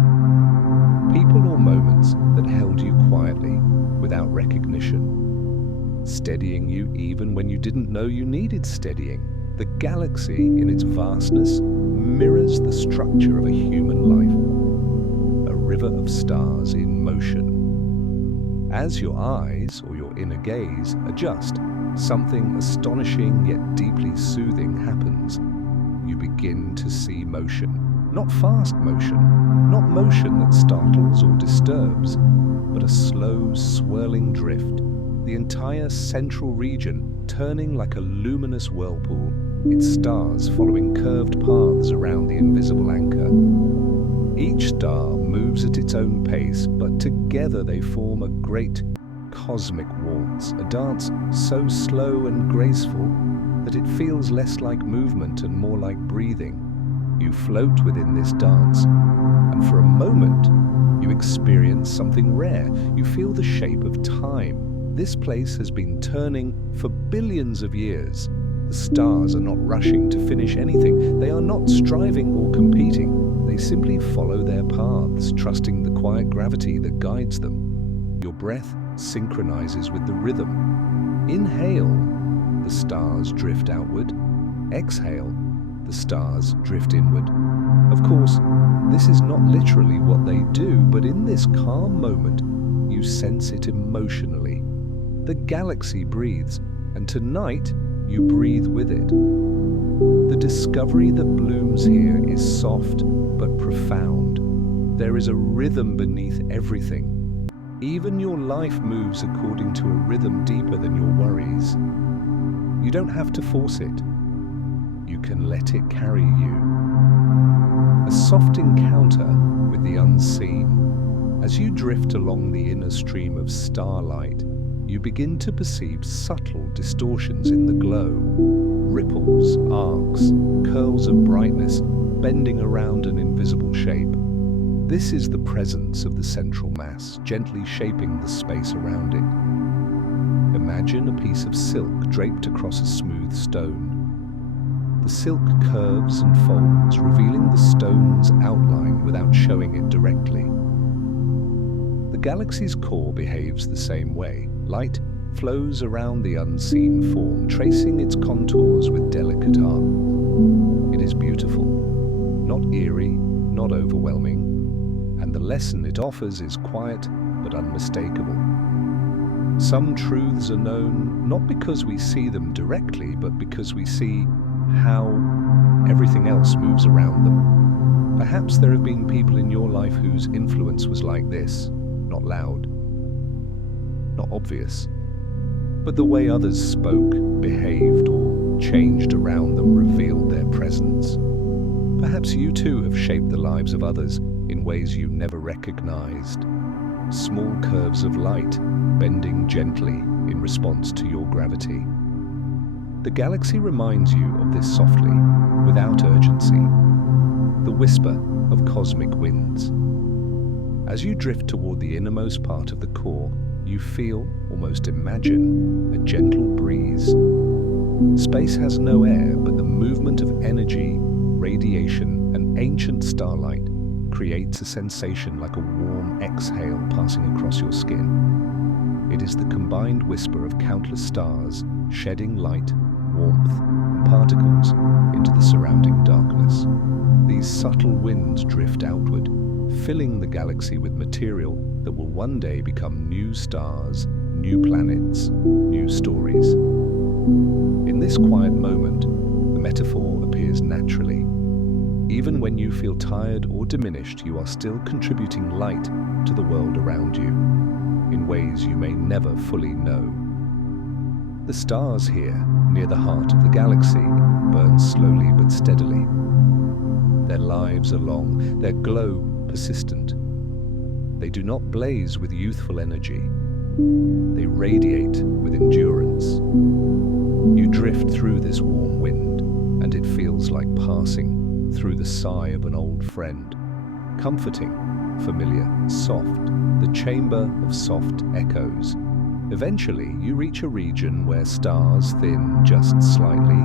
People or moments that held you quietly, without recognition, steadying you even when you didn't know you needed steadying. The galaxy, in its vastness, mirrors the structure of a human life, a river of stars in motion. As your eyes, or your inner gaze, adjust, something astonishing yet deeply soothing happens. You begin to see motion. Not fast motion, not motion that startles or disturbs, but a slow, swirling drift, the entire central region turning like a luminous whirlpool, its stars following curved paths around the invisible anchor. Each star moves at its own pace, but together they form a great cosmic waltz, a dance so slow and graceful that it feels less like movement and more like breathing. You float within this dance, and for a moment, you experience something rare. You feel the shape of time. This place has been turning for billions of years. The stars are not rushing to finish anything. They are not striving or competing. They simply follow their paths, trusting the quiet gravity that guides them. Your breath synchronizes with the rhythm. Inhale, the stars drift outward. Exhale, the stars drift inward. Of course, this is not literally what they do, but in this calm moment, you sense it emotionally. The galaxy breathes, and tonight, you breathe with it. discovery that blooms here is soft but profound. There is a rhythm beneath everything. Even your life moves according to a rhythm deeper than your worries. You don't have to force it. You can let it carry you. A soft encounter with the unseen. As you drift along the inner stream of starlight, you begin to perceive subtle distortions in the glow. Ripples, arcs, curls of brightness bending around an invisible shape. This is the presence of the central mass, gently shaping the space around it. Imagine a piece of silk draped across a smooth stone. The silk curves and folds, revealing the stone's outline without showing it directly. The galaxy's core behaves the same way. Light flows around the unseen form, tracing its contours with delicate art. It is beautiful, not eerie, not overwhelming, and the lesson it offers is quiet but unmistakable. Some truths are known not because we see them directly, but because we see how everything else moves around them. Perhaps there have been people in your life whose influence was like this, not loud, not obvious, but the way others spoke, behaved, or changed around them revealed their presence. Perhaps you too have shaped the lives of others in ways you never recognized. Small curves of light bending gently in response to your gravity. The galaxy reminds you of this softly, without urgency. The whisper of cosmic winds. As you drift toward the innermost part of the core, you feel, almost imagine, a gentle breeze. Space has no air, but the movement of energy, radiation, and ancient starlight creates a sensation like a warm exhale passing across your skin. It is the combined whisper of countless stars shedding light, warmth, and particles into the surrounding darkness. These subtle winds drift outward, filling the galaxy with material that will one day become new stars, new planets, new stories. In this quiet moment, the metaphor appears naturally. Even when you feel tired or diminished, you are still contributing light to the world around you, in ways you may never fully know. The stars here, near the heart of the galaxy, burn slowly but steadily. Their lives are long, their glow persistent. They do not blaze with youthful energy. They radiate with endurance. You drift through this warm wind, and it feels like passing through the sigh of an old friend. Comforting, familiar, soft, the chamber of soft echoes. Eventually, you reach a region where stars thin just slightly,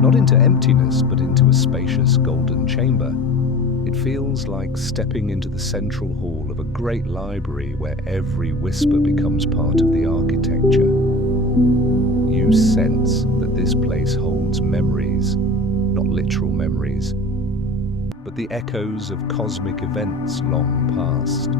not into emptiness, but into a spacious golden chamber. It feels like stepping into the central hall of a great library where every whisper becomes part of the architecture. You sense that this place holds memories, not literal memories, but the echoes of cosmic events long past,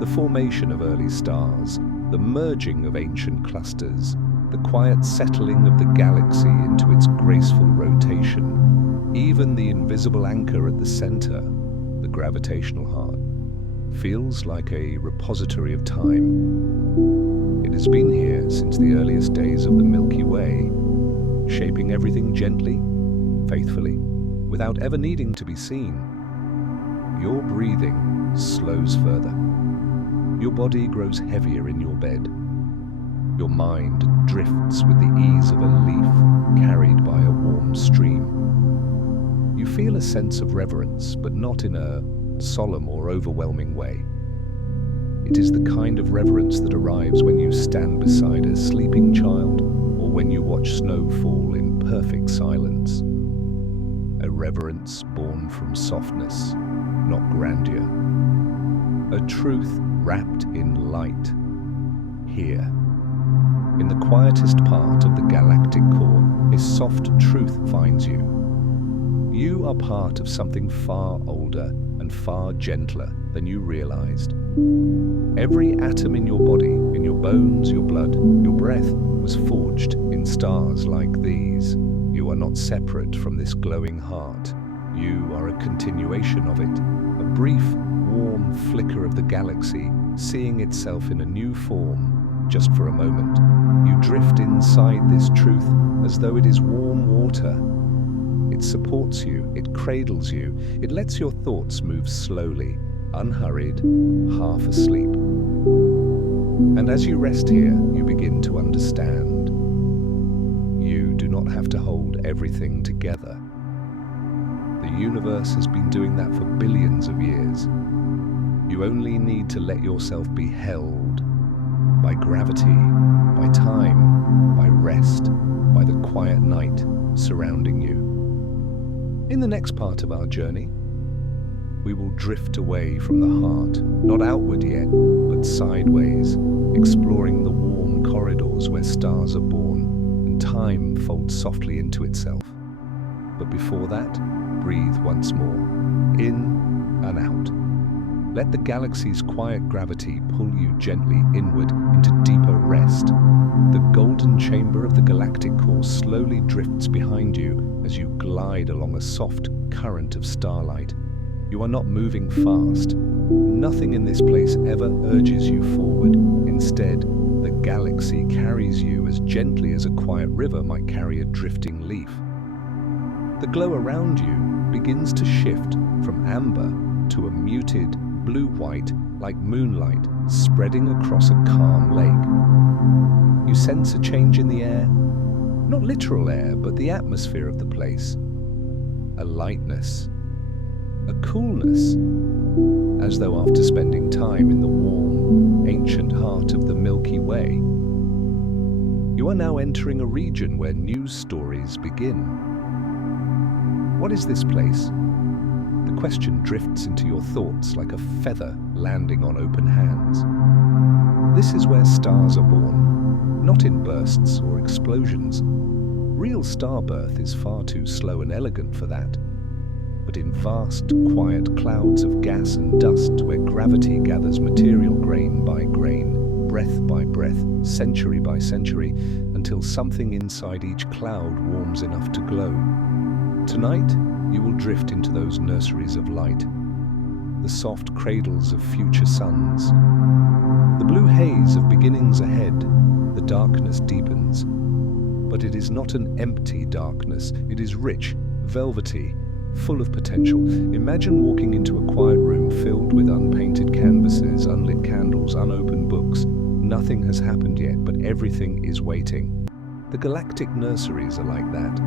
the formation of early stars, the merging of ancient clusters, the quiet settling of the galaxy into its graceful rotation. Even the invisible anchor at the center, the gravitational heart, feels like a repository of time. It has been here since the earliest days of the Milky Way, shaping everything gently, faithfully, without ever needing to be seen. Your breathing slows further. Your body grows heavier in your bed. Your mind drifts with the ease of a leaf carried by a warm stream. You feel a sense of reverence, but not in a solemn or overwhelming way. It is the kind of reverence that arrives when you stand beside a sleeping child or when you watch snow fall in perfect silence. A reverence born from softness, not grandeur. A truth wrapped in light. Here, in the quietest part of the galactic core, a soft truth finds you. You are part of something far older and far gentler than you realized. Every atom in your body, in your bones, your blood, your breath, was forged in stars like these. Your You are not separate from this glowing heart. You are a continuation of it, a brief, warm flicker of the galaxy, seeing itself in a new form, just for a moment. You drift inside this truth as though it is warm water. It supports you, it cradles you, it lets your thoughts move slowly, unhurried, half asleep. And as you rest here, you begin to understand. You do not have to hold everything together. The universe has been doing that for billions of years. You only need to let yourself be held by gravity, by time, by rest, by the quiet night surrounding you. In the next part of our journey, we will drift away from the heart, not outward yet, but sideways, exploring the warm corridors where stars are born and time folds softly into itself. But before that, breathe once more, in and out. Let the galaxy's quiet gravity pull you gently inward into deeper rest. The golden chamber of the galactic core slowly drifts behind you as you glide along a soft current of starlight. You are not moving fast. Nothing in this place ever urges you forward. Instead, the galaxy carries you as gently as a quiet river might carry a drifting leaf. The glow around you begins to shift from amber to a muted blue-white, like moonlight, spreading across a calm lake. You sense a change in the air, not literal air, but the atmosphere of the place. A lightness, a coolness, as though after spending time in the warm, ancient heart of the Milky Way. You are now entering a region where news stories begin. What is this place? The question drifts into your thoughts like a feather landing on open hands. This is where stars are born, not in bursts or explosions. Real star birth is far too slow and elegant for that. But in vast, quiet clouds of gas and dust where gravity gathers material grain by grain, breath by breath, century by century, until something inside each cloud warms enough to glow. Tonight, you will drift into those nurseries of light, the soft cradles of future suns. The blue haze of beginnings ahead, the darkness deepens. But it is not an empty darkness, it is rich, velvety, full of potential. Imagine walking into a quiet room filled with unpainted canvases, unlit candles, unopened books. Nothing has happened yet, but everything is waiting. The galactic nurseries are like that.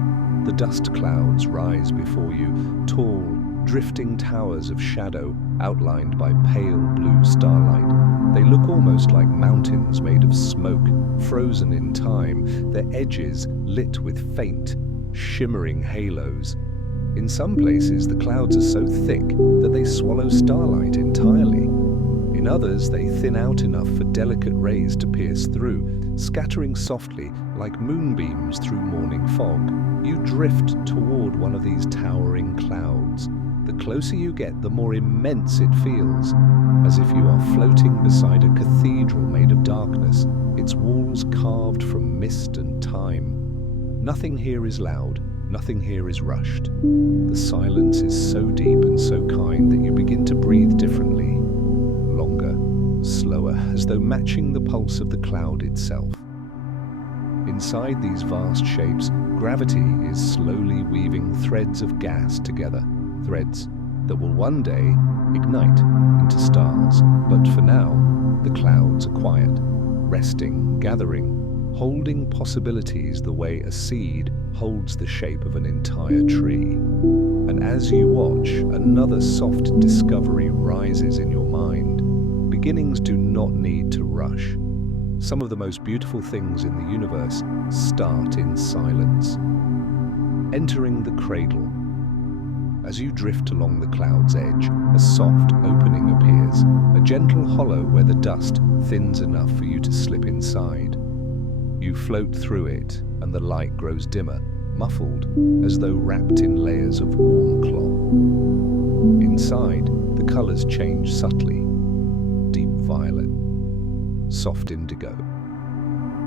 The dust clouds rise before you, tall, drifting towers of shadow outlined by pale blue starlight. They look almost like mountains made of smoke, frozen in time, their edges lit with faint, shimmering halos. In some places, the clouds are so thick that they swallow starlight entirely. In others, they thin out enough for delicate rays to pierce through, scattering softly like moonbeams through morning fog. You drift toward one of these towering clouds. The closer you get, the more immense it feels, as if you are floating beside a cathedral made of darkness, its walls carved from mist and time. Nothing here is loud, nothing here is rushed. The silence is so deep and so kind that you begin to breathe differently, longer, slower, as though matching the pulse of the cloud itself. Inside these vast shapes, gravity is slowly weaving threads of gas together, threads that will one day ignite into stars. But for now, the clouds are quiet, resting, gathering, holding possibilities the way a seed holds the shape of an entire tree. And as you watch, another soft discovery rises in your mind. Beginnings do not need to rush. Some of the most beautiful things in the universe start in silence. Entering the cradle. As you drift along the cloud's edge, a soft opening appears, a gentle hollow where the dust thins enough for you to slip inside. You float through it, and the light grows dimmer, muffled, as though wrapped in layers of warm cloth. Inside, the colors change subtly. Deep violet, soft indigo,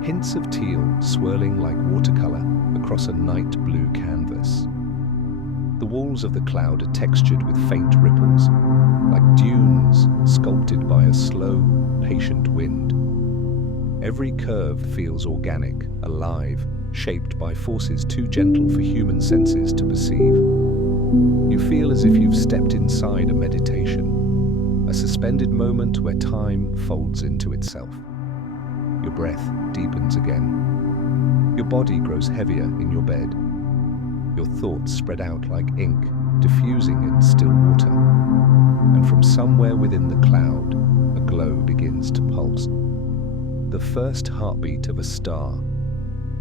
hints of teal swirling like watercolor across a night blue canvas. The walls of the cloud are textured with faint ripples, like dunes sculpted by a slow, patient wind. Every curve feels organic, alive, shaped by forces too gentle for human senses to perceive. You feel as if you've stepped inside a meditation, a suspended moment where time folds into itself. Your breath deepens again. Your body grows heavier in your bed. Your thoughts spread out like ink, diffusing in still water. And from somewhere within the cloud, a glow begins to pulse. The first heartbeat of a star.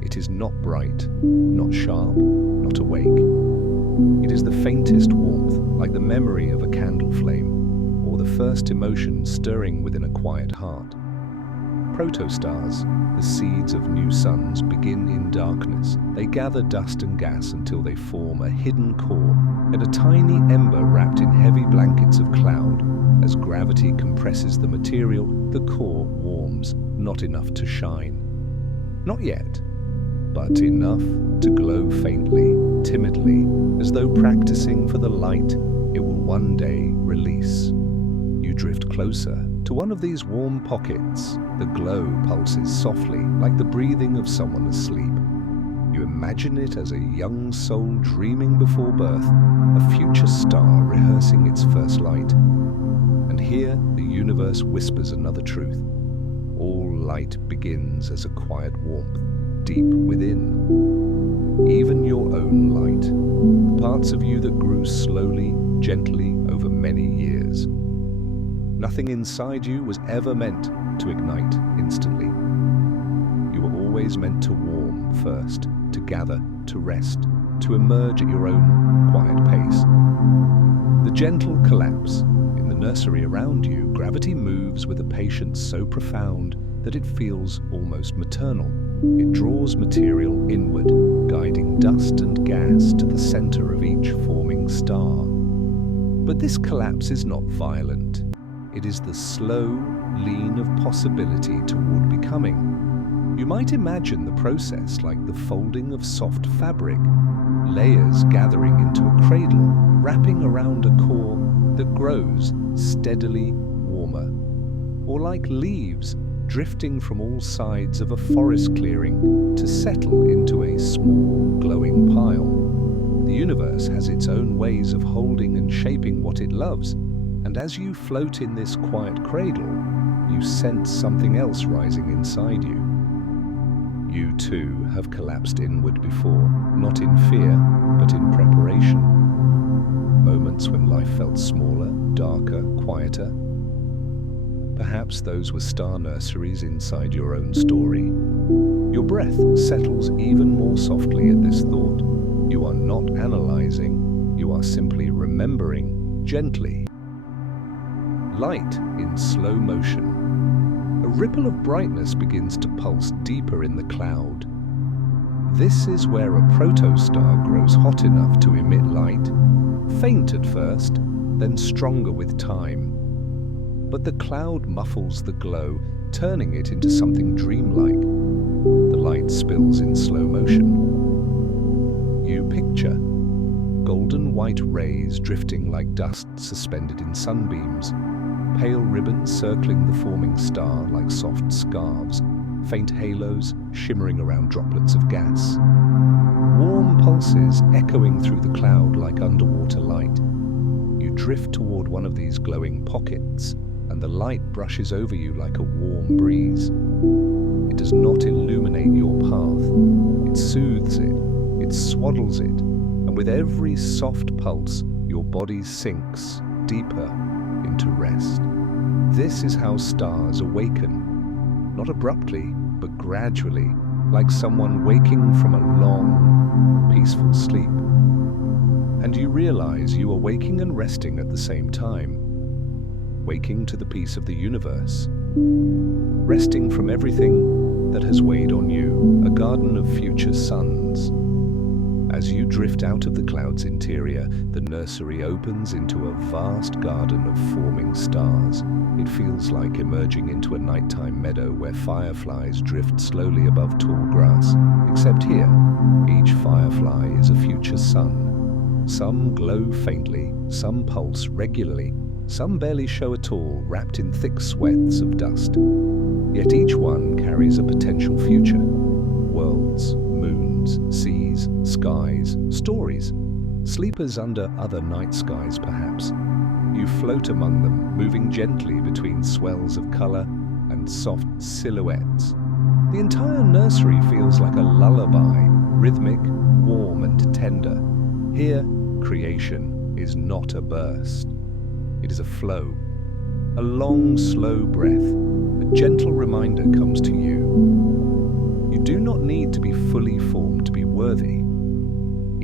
It is not bright, not sharp, not awake. It is the faintest warmth, like the memory of a candle flame, or the first emotion stirring within a quiet heart. Protostars, the seeds of new suns, begin in darkness. They gather dust and gas until they form a hidden core, and a tiny ember wrapped in heavy blankets of cloud. As gravity compresses the material, the core warms, not enough to shine. Not yet, but enough to glow faintly, timidly, as though practicing for the light it will one day release. You drift closer to one of these warm pockets. The glow pulses softly, like the breathing of someone asleep. You imagine it as a young soul dreaming before birth, a future star rehearsing its first light. And here the universe whispers another truth. All light begins as a quiet warmth, deep within. Even your own light, the parts of you that grew slowly, gently over many years. Nothing inside you was ever meant to ignite instantly. You were always meant to warm first, to gather, to rest, to emerge at your own quiet pace. The gentle collapse. In the nursery around you, gravity moves with a patience so profound that it feels almost maternal. It draws material inward, guiding dust and gas to the center of each forming star. But this collapse is not violent. It is the slow lean of possibility toward becoming. You might imagine the process like the folding of soft fabric, layers gathering into a cradle, wrapping around a core that grows steadily warmer. Or like leaves drifting from all sides of a forest clearing to settle into a small, glowing pile. The universe has its own ways of holding and shaping what it loves. And as you float in this quiet cradle, you sense something else rising inside you. You too have collapsed inward before, not in fear, but in preparation. Moments when life felt smaller, darker, quieter. Perhaps those were star nurseries inside your own story. Your breath settles even more softly at this thought. You are not analyzing, you are simply remembering gently. Light in slow motion. A ripple of brightness begins to pulse deeper in the cloud. This is where a protostar grows hot enough to emit light, faint at first, then stronger with time. But the cloud muffles the glow, turning it into something dreamlike. The light spills in slow motion. You picture golden white rays drifting like dust suspended in sunbeams, pale ribbons circling the forming star like soft scarves, faint halos shimmering around droplets of gas. Warm pulses echoing through the cloud like underwater light. You drift toward one of these glowing pockets, and the light brushes over you like a warm breeze. It does not illuminate your path. It soothes it, it swaddles it, and with every soft pulse, your body sinks deeper into rest. This is how stars awaken, not abruptly, but gradually, like someone waking from a long, peaceful sleep. And you realize you are waking and resting at the same time. Waking to the peace of the universe, resting from everything that has weighed on you, a garden of future suns. As you drift out of the cloud's interior, the nursery opens into a vast garden of forming stars. It feels like emerging into a nighttime meadow where fireflies drift slowly above tall grass. Except here, each firefly is a future sun. Some glow faintly, some pulse regularly, some barely show at all, wrapped in thick sweats of dust. Yet each one carries a potential future. Worlds, moons, seas, skies, stories. Sleepers under other night skies, perhaps. You float among them, moving gently between swells of color and soft silhouettes. The entire nursery feels like a lullaby, rhythmic, warm and tender. Here, creation is not a burst. It is a flow, a long, slow breath. A gentle reminder comes to you. You do not need to be fully formed to be worthy.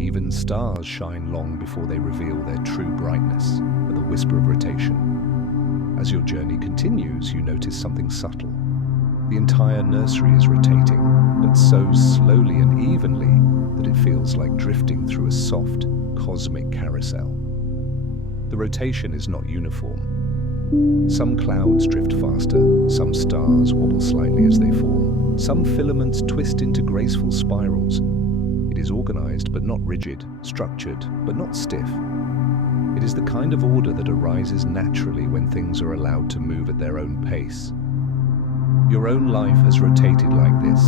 Even stars shine long before they reveal their true brightness at the whisper of rotation. As your journey continues, you notice something subtle. The entire nursery is rotating, but so slowly and evenly that it feels like drifting through a soft, cosmic carousel. The rotation is not uniform. Some clouds drift faster, some stars wobble slightly as they form, some filaments twist into graceful spirals. It is organized but not rigid, structured but not stiff. It is the kind of order that arises naturally when things are allowed to move at their own pace. Your own life has rotated like this,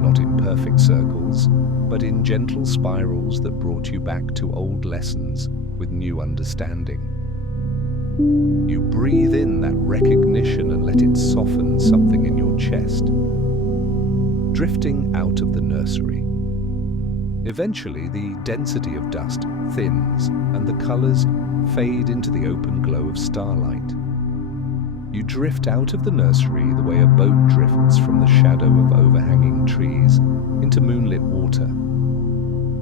not in perfect circles, but in gentle spirals that brought you back to old lessons with new understanding. You breathe in that recognition and let it soften something in your chest. Drifting out of the nursery. Eventually, the density of dust thins and the colors fade into the open glow of starlight. You drift out of the nursery the way a boat drifts from the shadow of overhanging trees into moonlit water.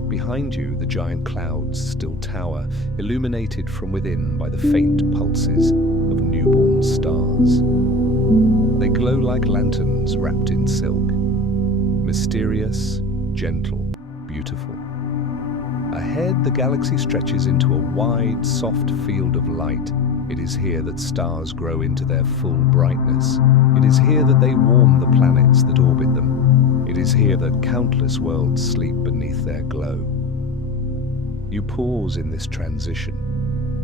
Behind you, the giant clouds still tower, illuminated from within by the faint pulses of newborn stars. They glow like lanterns wrapped in silk, mysterious, gentle, beautiful. Ahead, the galaxy stretches into a wide, soft field of light. It is here that stars grow into their full brightness. It is here that they warm the planets that orbit them. It is here that countless worlds sleep beneath their glow. You pause in this transition,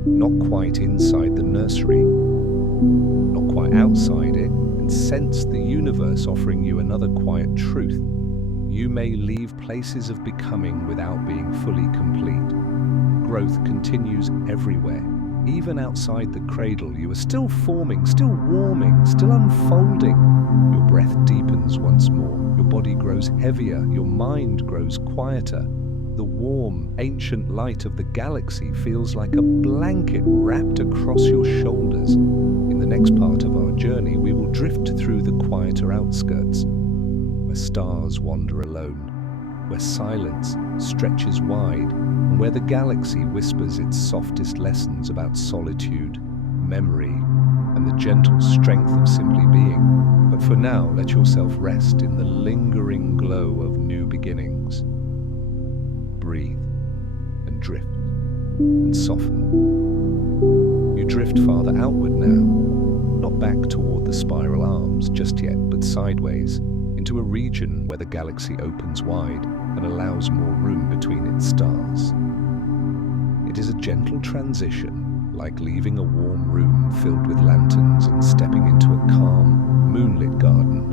not quite inside the nursery, not quite outside it, and sense the universe offering you another quiet truth. You may leave places of becoming without being fully complete. Growth continues everywhere. Even outside the cradle, you are still forming, still warming, still unfolding. Your breath deepens once more. Your body grows heavier. Your mind grows quieter. The warm, ancient light of the galaxy feels like a blanket wrapped across your shoulders. In the next part of our journey, we will drift through the quieter outskirts, where stars wander alone, where silence stretches wide, and where the galaxy whispers its softest lessons about solitude, memory, and the gentle strength of simply being. But for now, let yourself rest in the lingering glow of new beginnings. Breathe and drift and soften. You drift farther outward now, not back toward the spiral arms just yet, but sideways, into a region where the galaxy opens wide and allows more room between its stars. It is a gentle transition, like leaving a warm room filled with lanterns and stepping into a calm, moonlit garden.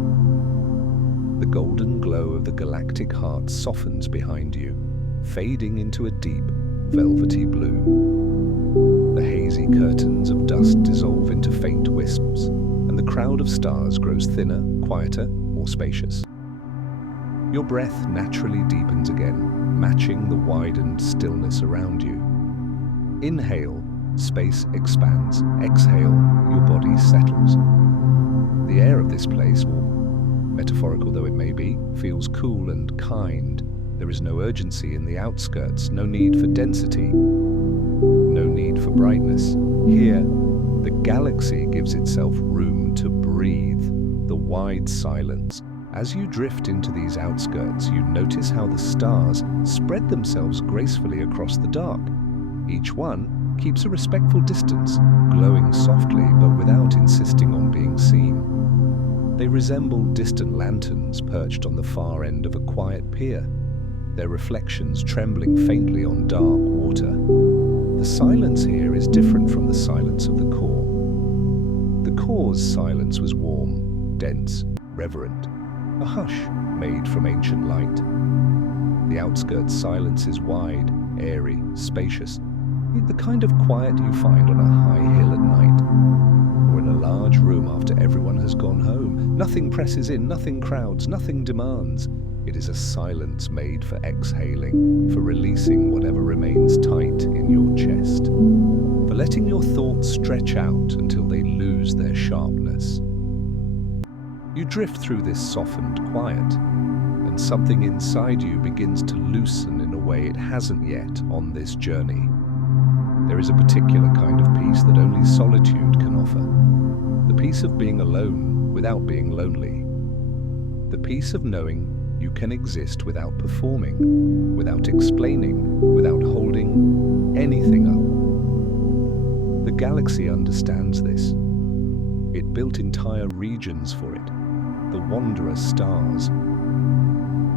The golden glow of the galactic heart softens behind you, fading into a deep, velvety blue. The hazy curtains of dust dissolve into faint wisps, and the crowd of stars grows thinner, quieter, more spacious. Your breath naturally deepens again, matching the widened stillness around you. Inhale, space expands. Exhale, your body settles. The air of this place, metaphorical though it may be, feels cool and kind. There is no urgency in the outskirts, no need for density, no need for brightness. Here, the galaxy gives itself room to breathe. The wide silence, As you drift into these outskirts, you notice how the stars spread themselves gracefully across the dark. Each one keeps a respectful distance, glowing softly but without insisting on being seen. They resemble distant lanterns perched on the far end of a quiet pier, their reflections trembling faintly on dark water. The silence here is different from the silence of the core. The core's silence was warm, dense, reverent, a hush made from ancient light. The outskirts' silence is wide, airy, spacious, the kind of quiet you find on a high hill at night, or in a large room after everyone has gone home. Nothing presses in, nothing crowds, nothing demands. It is a silence made for exhaling, for releasing whatever remains tight in your chest, for letting your thoughts stretch out until they lose their sharpness. You drift through this softened quiet, and something inside you begins to loosen in a way it hasn't yet on this journey. There is a particular kind of peace that only solitude can offer. The peace of being alone without being lonely. The peace of knowing you can exist without performing, without explaining, without holding anything up. The galaxy understands this. It built entire regions for it, the Wanderer stars.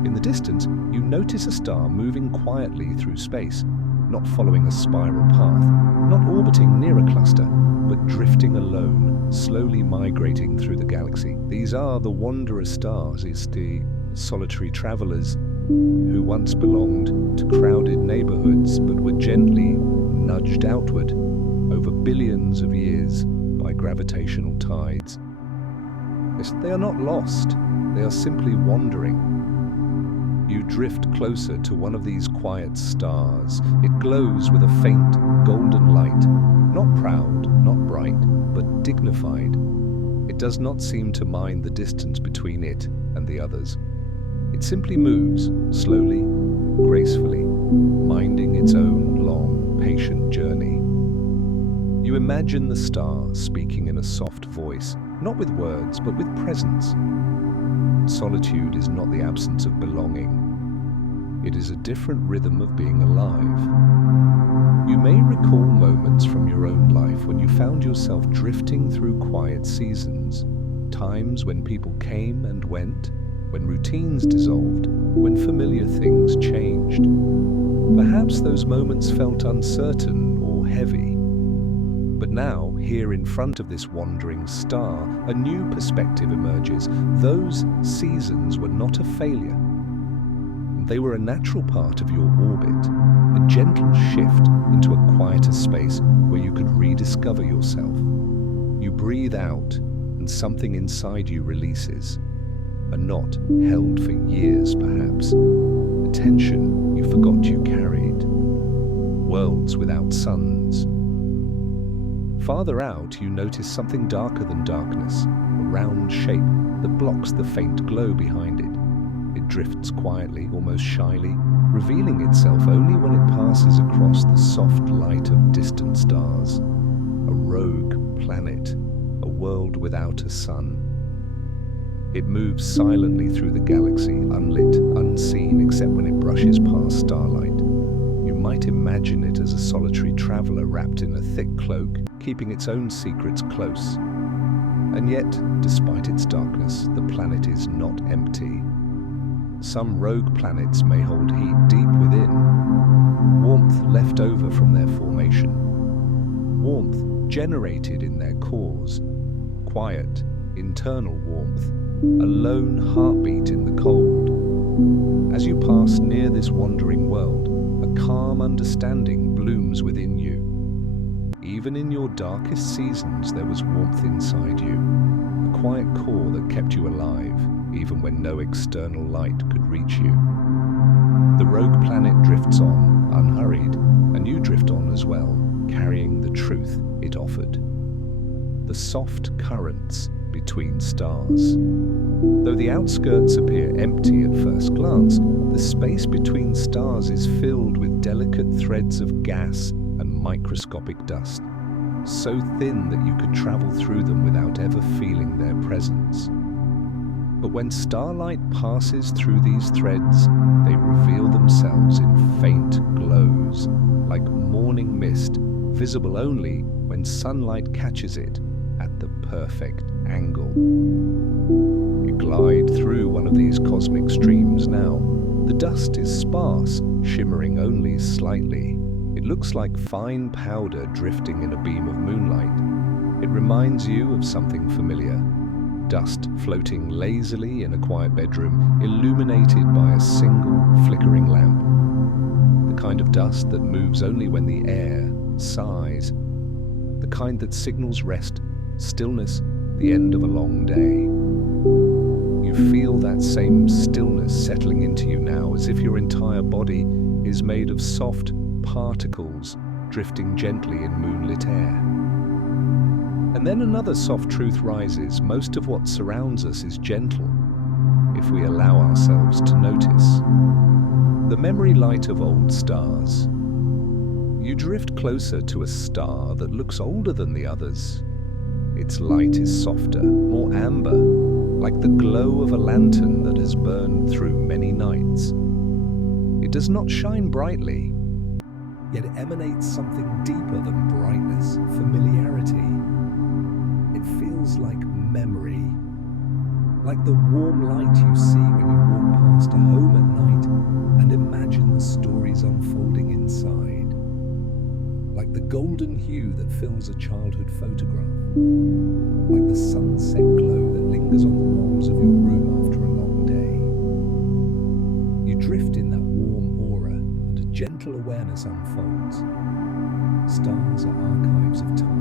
In the distance, you notice a star moving quietly through space, not following a spiral path, not orbiting near a cluster, but drifting alone, slowly migrating through the galaxy. These are the Wanderer stars, the solitary travelers who once belonged to crowded neighborhoods but were gently nudged outward over billions of years by gravitational tides. They are not lost, they are simply wandering. You drift closer to one of these quiet stars. It glows with a faint, golden light, not proud, not bright, but dignified. It does not seem to mind the distance between it and the others. It simply moves, slowly, gracefully, minding its own long, patient journey. You imagine the star speaking in a soft voice, not with words, but with presence. Solitude is not the absence of belonging. It is a different rhythm of being alive. You may recall moments from your own life when you found yourself drifting through quiet seasons, times when people came and went, when routines dissolved, when familiar things changed. Perhaps those moments felt uncertain or heavy. But now, here in front of this wandering star, a new perspective emerges. Those seasons were not a failure. They were a natural part of your orbit, a gentle shift into a quieter space where you could rediscover yourself. You breathe out, and something inside you releases. A knot held for years, perhaps. A tension you forgot you carried. Worlds without suns. Farther out, you notice something darker than darkness, a round shape that blocks the faint glow behind it. It drifts quietly, almost shyly, revealing itself only when it passes across the soft light of distant stars. A rogue planet, a world without a sun. It moves silently through the galaxy, unlit, unseen, except when it brushes past starlight. You might imagine it as a solitary traveler wrapped in a thick cloak, keeping its own secrets close. And yet, despite its darkness, the planet is not empty. Some rogue planets may hold heat deep within, warmth left over from their formation, warmth generated in their cores, quiet, internal warmth, a lone heartbeat in the cold. As you pass near this wandering world, a calm understanding blooms within you. Even in your darkest seasons, there was warmth inside you, a quiet core that kept you alive, even when no external light could reach you. The rogue planet drifts on, unhurried, and you drift on as well, carrying the truth it offered. The soft currents between stars. Though the outskirts appear empty at first glance, the space between stars is filled with delicate threads of gas and microscopic dust, so thin that you could travel through them without ever feeling their presence. But when starlight passes through these threads, they reveal themselves in faint glows, like morning mist, visible only when sunlight catches it at the perfect angle. You glide through one of these cosmic streams now. The dust is sparse, shimmering only slightly. It looks like fine powder drifting in a beam of moonlight. It reminds you of something familiar. Dust floating lazily in a quiet bedroom, illuminated by a single flickering lamp. The kind of dust that moves only when the air sighs. The kind that signals rest, stillness, the end of a long day. You feel that same stillness settling into you now, as if your entire body is made of soft particles drifting gently in moonlit air. And then another soft truth rises. Most of what surrounds us is gentle, if we allow ourselves to notice. The memory light of old stars. You drift closer to a star that looks older than the others. Its light is softer, more amber, like the glow of a lantern that has burned through many nights. It does not shine brightly, yet it emanates something deeper than brightness, familiarity. It feels like memory, like the warm light you see when you walk past a home at night and imagine the stories unfolding inside, like the golden hue that fills a childhood photograph, like the sunset glow that lingers on the walls of your room after a long day. You drift in that warm aura, and a gentle awareness unfolds. Stars are archives of time.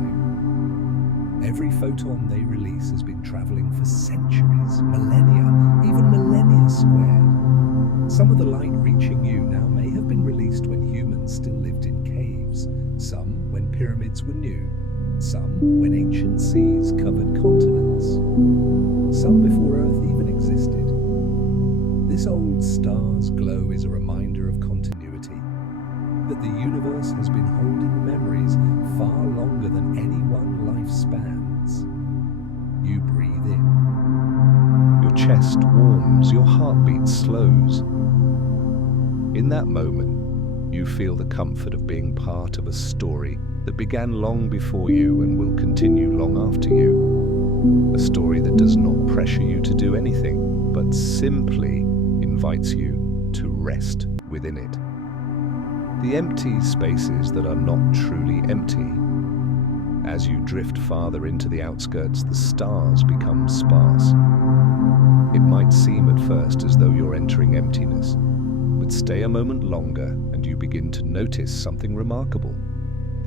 Every photon they release has been traveling for centuries, millennia, even millennia squared. Some of the light reaching you now may have been released when humans still lived in caves, some when pyramids were new, some when ancient seas covered continents, some before Earth even existed. This old star's glow is a reminder of continuity, that the universe has been holding memories far longer than any one life spans. You breathe in. Your chest warms, your heartbeat slows. In that moment, you feel the comfort of being part of a story that began long before you and will continue long after you. A story that does not pressure you to do anything, but simply invites you to rest within it. The empty spaces that are not truly empty. As you drift farther into the outskirts, the stars become sparse. It might seem at first as though you're entering emptiness, but stay a moment longer and you begin to notice something remarkable.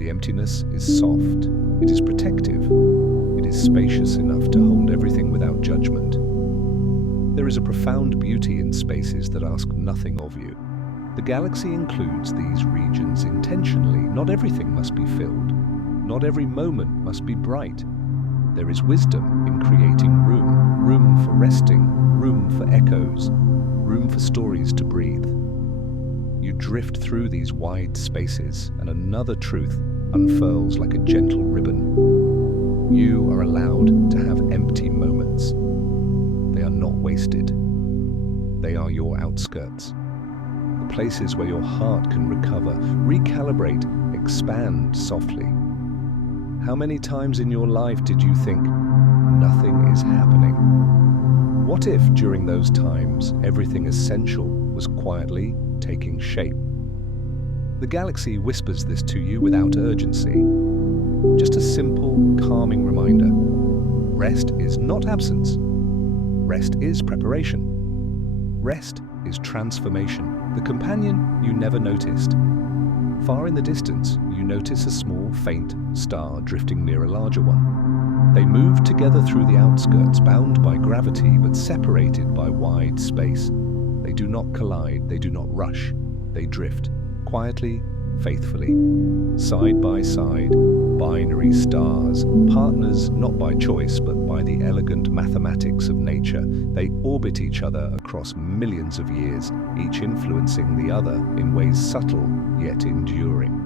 The emptiness is soft, it is protective, it is spacious enough to hold everything without judgment. There is a profound beauty in spaces that ask nothing of you. The galaxy includes these regions intentionally. Not everything must be filled. Not every moment must be bright. There is wisdom in creating room for resting, room for echoes, room for stories to breathe. You drift through these wide spaces, and another truth unfurls like a gentle ribbon. You are allowed to have empty moments. They are not wasted. They are your outskirts. The places where your heart can recover, recalibrate, expand softly. How many times in your life did you think, nothing is happening? What if during those times everything essential was quietly taking shape? The galaxy whispers this to you without urgency. Just a simple, calming reminder. Rest is not absence. Rest is preparation. Rest is transformation, the companion you never noticed. Far in the distance, you notice a small, faint star drifting near a larger one. They move together through the outskirts, bound by gravity but separated by wide space. They do not collide, they do not rush. They drift, quietly, faithfully. Side by side, binary stars, partners not by choice but by the elegant mathematics of nature. They orbit each other across millions of years, each influencing the other in ways subtle yet enduring.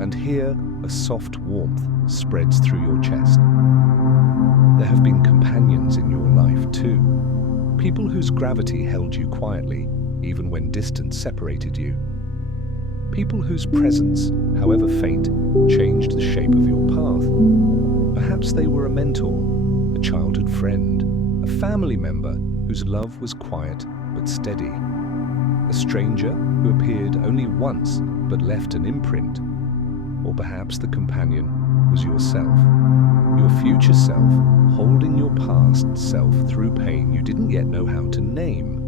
And here, a soft warmth spreads through your chest. There have been companions in your life too. People whose gravity held you quietly, even when distance separated you. People whose presence, however faint, changed the shape of your path. Perhaps they were a mentor, a childhood friend, a family member whose love was quiet but steady. A stranger who appeared only once but left an imprint. Or perhaps the companion was yourself, your future self, holding your past self through pain you didn't yet know how to name.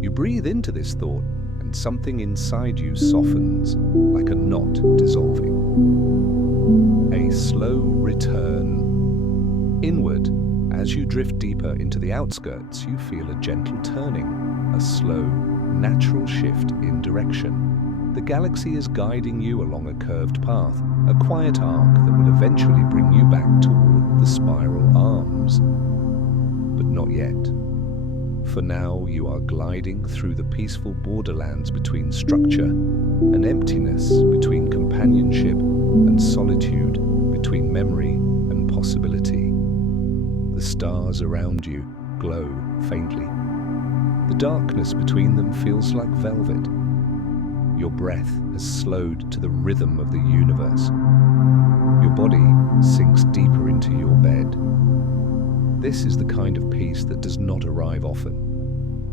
You breathe into this thought, and something inside you softens, like a knot dissolving. A slow return. Inward, as you drift deeper into the outskirts, you feel a gentle turning, a slow, natural shift in direction. The galaxy is guiding you along a curved path, a quiet arc that will eventually bring you back toward the spiral arms. But not yet. For now, you are gliding through the peaceful borderlands between structure and emptiness, between companionship and solitude, between memory and possibility. The stars around you glow faintly. The darkness between them feels like velvet. Your breath has slowed to the rhythm of the universe. Your body sinks deeper into your bed. This is the kind of peace that does not arrive often.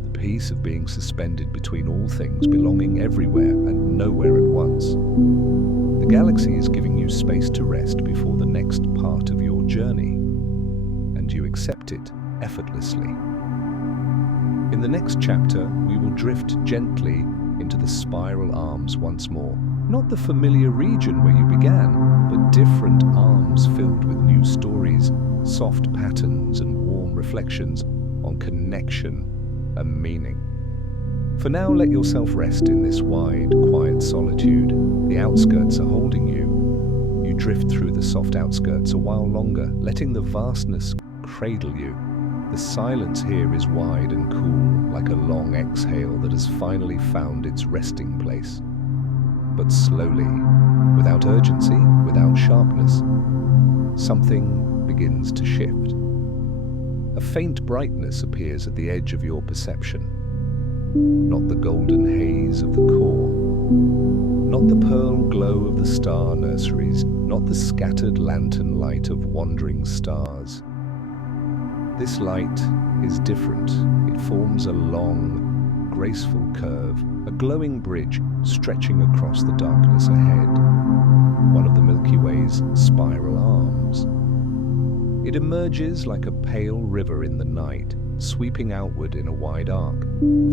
The peace of being suspended between all things, belonging everywhere and nowhere at once. The galaxy is giving you space to rest before the next part of your journey, and you accept it effortlessly. In the next chapter, we will drift gently into the spiral arms once more. Not the familiar region where you began, but different arms filled with new stories, soft patterns and warm reflections on connection and meaning. For now, let yourself rest in this wide, quiet solitude. The outskirts are holding you. You drift through the soft outskirts a while longer, letting the vastness cradle you. The silence here is wide and cool, like a long exhale that has finally found its resting place. But slowly, without urgency, without sharpness, something begins to shift. A faint brightness appears at the edge of your perception. Not the golden haze of the core, not the pearl glow of the star nurseries, not the scattered lantern light of wandering stars. This light is different. It forms a long, graceful curve, a glowing bridge stretching across the darkness ahead, one of the Milky Way's spiral arms. It emerges like a pale river in the night, sweeping outward in a wide arc,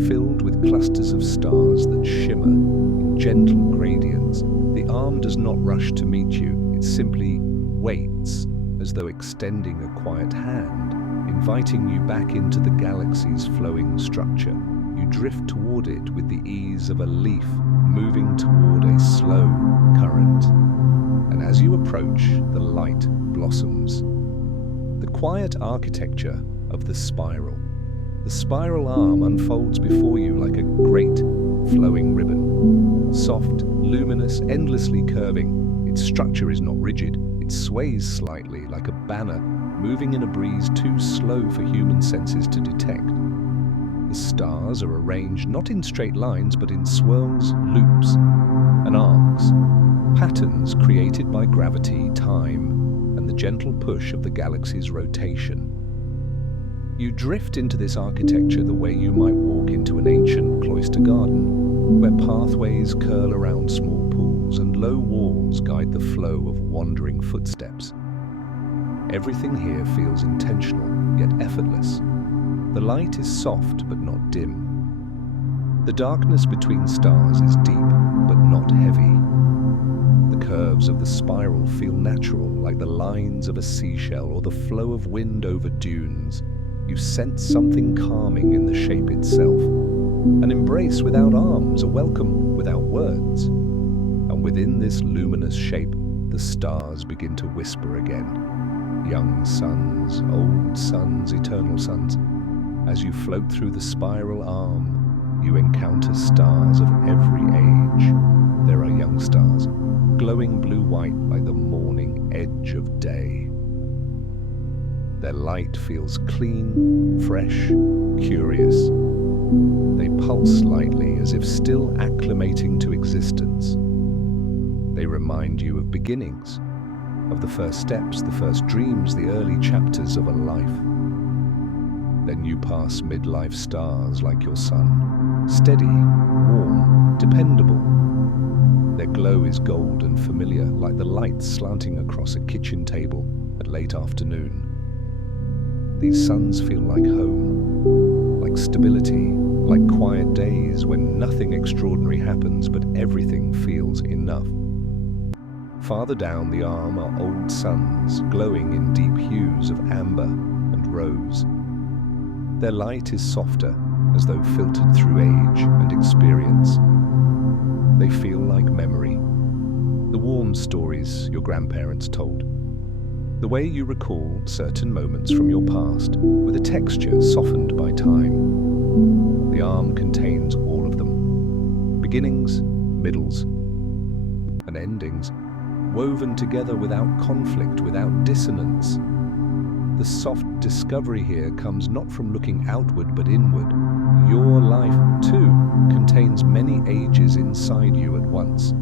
filled with clusters of stars that shimmer in gentle gradients. The arm does not rush to meet you, it simply waits, as though extending a quiet hand, inviting you back into the galaxy's flowing structure. You drift toward it with the ease of a leaf moving toward a slow current. And as you approach, the light blossoms. The quiet architecture of the spiral. The spiral arm unfolds before you like a great flowing ribbon. Soft, luminous, endlessly curving. Its structure is not rigid. It sways slightly like a banner moving in a breeze too slow for human senses to detect. The stars are arranged not in straight lines but in swirls, loops, and arcs, patterns created by gravity, time, and the gentle push of the galaxy's rotation. You drift into this architecture the way you might walk into an ancient cloister garden, where pathways curl around small pools and low walls guide the flow of wandering footsteps. Everything here feels intentional, yet effortless. The light is soft but not dim. The darkness between stars is deep but not heavy. The curves of the spiral feel natural, like the lines of a seashell or the flow of wind over dunes. You sense something calming in the shape itself. An embrace without arms, a welcome without words. And within this luminous shape, the stars begin to whisper again. Young suns, old suns, eternal suns. As you float through the spiral arm, you encounter stars of every age. There are young stars, glowing blue-white like the morning edge of day. Their light feels clean, fresh, curious. They pulse lightly as if still acclimating to existence. They remind you of beginnings, of the first steps, the first dreams, the early chapters of a life. Then you pass midlife stars like your sun, steady, warm, dependable. Their glow is gold and familiar, like the light slanting across a kitchen table at late afternoon. These suns feel like home, like stability, like quiet days when nothing extraordinary happens but everything feels enough. Farther down the arm are old suns, glowing in deep hues of amber and rose. Their light is softer, as though filtered through age and experience. They feel like memory, the warm stories your grandparents told. The way you recall certain moments from your past, with a texture softened by time. The arm contains all of them. Beginnings, middles, and endings, woven together without conflict, without dissonance. The soft discovery here comes not from looking outward but inward. Your life, too, contains many ages inside you at once.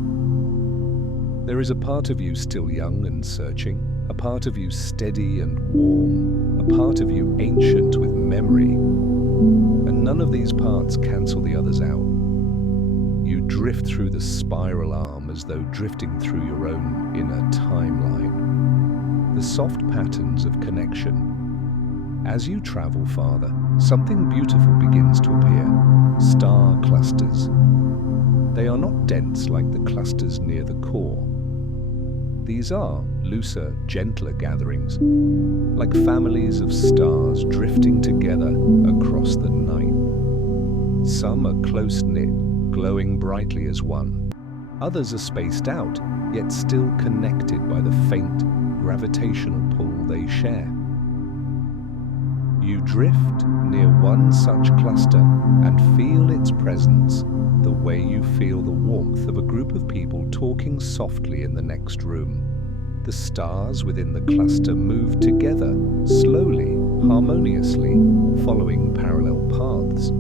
There is a part of you still young and searching, a part of you steady and warm, a part of you ancient with memory, and none of these parts cancel the others out. You drift through the spiral arm as though drifting through your own inner timeline. The soft patterns of connection. As you travel farther, something beautiful begins to appear. Star clusters. They are not dense like the clusters near the core. These are looser, gentler gatherings, like families of stars drifting together across the night. Some are close-knit, glowing brightly as one. Others are spaced out, yet still connected by the faint gravitational pull they share. You drift near one such cluster and feel its presence the way you feel the warmth of a group of people talking softly in the next room. The stars within the cluster move together, slowly, harmoniously, following parallel paths.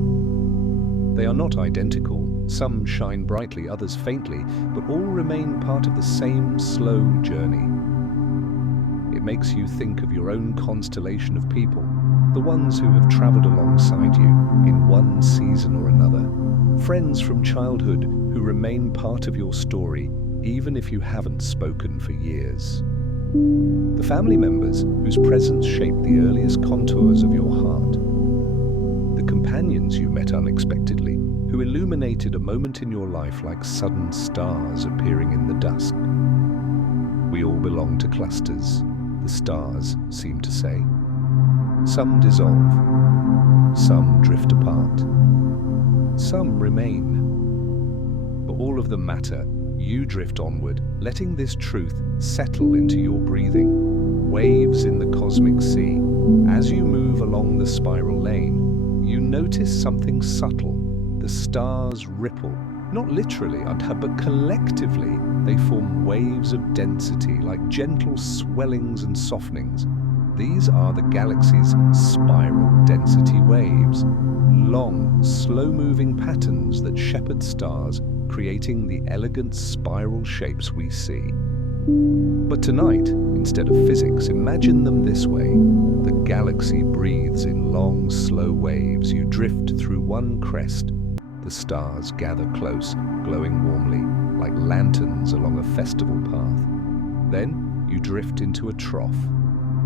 They are not identical. Some shine brightly, others faintly, but all remain part of the same slow journey. It makes you think of your own constellation of people, the ones who have traveled alongside you in one season or another. Friends from childhood who remain part of your story, even if you haven't spoken for years. The family members whose presence shaped the earliest contours of your heart. The companions you met unexpectedly, who illuminated a moment in your life like sudden stars appearing in the dusk. We all belong to clusters, the stars seem to say. Some dissolve, some drift apart, some remain. But all of them matter. You drift onward, letting this truth settle into your breathing. Waves in the cosmic sea. As you move along the spiral lane, you notice something subtle. The stars ripple, not literally, but collectively they form waves of density, like gentle swellings and softenings. These are the galaxy's spiral density waves, long, slow-moving patterns that shepherd stars, creating the elegant spiral shapes we see. But tonight, instead of physics, imagine them this way. The galaxy breathes in long, slow waves. You drift through one crest. The stars gather close, glowing warmly, like lanterns along a festival path. Then you drift into a trough.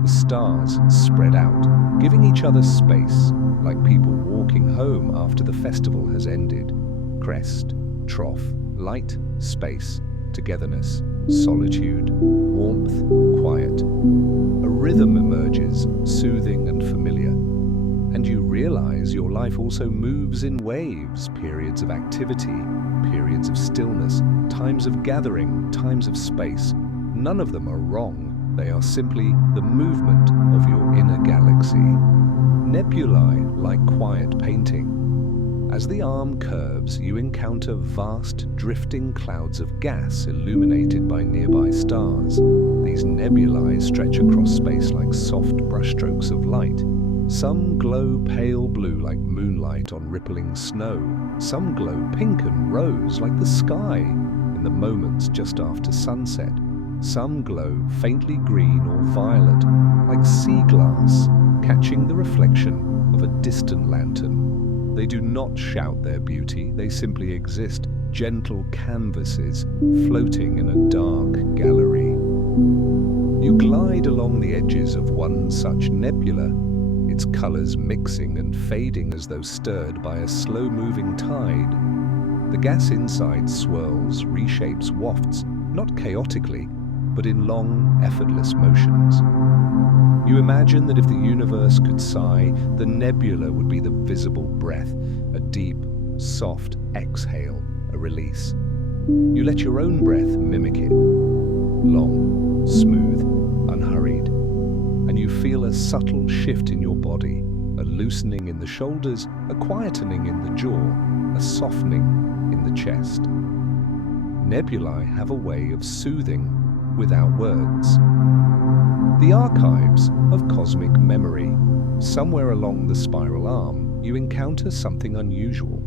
The stars spread out, giving each other space, like people walking home after the festival has ended. Crest, trough, light, space, togetherness, solitude, warmth, quiet. A rhythm emerges, soothing and familiar. And you realize your life also moves in waves, periods of activity, periods of stillness, times of gathering, times of space. None of them are wrong. They are simply the movement of your inner galaxy. Nebulae like quiet painting. As the arm curves, you encounter vast, drifting clouds of gas illuminated by nearby stars. These nebulae stretch across space like soft brushstrokes of light. Some glow pale blue like moonlight on rippling snow. Some glow pink and rose like the sky in the moments just after sunset. Some glow faintly green or violet like sea glass, catching the reflection of a distant lantern. They do not shout their beauty, they simply exist, gentle canvases floating in a dark gallery. You glide along the edges of one such nebula, its colors mixing and fading as though stirred by a slow-moving tide. The gas inside swirls, reshapes, wafts, not chaotically, but in long, effortless motions. You imagine that if the universe could sigh, the nebula would be the visible breath, a deep, soft exhale, a release. You let your own breath mimic it, long, smooth, unhurried, and you feel a subtle shift in your body, a loosening in the shoulders, a quietening in the jaw, a softening in the chest. Nebulae have a way of soothing without words. The archives of cosmic memory. Somewhere along the spiral arm, you encounter something unusual.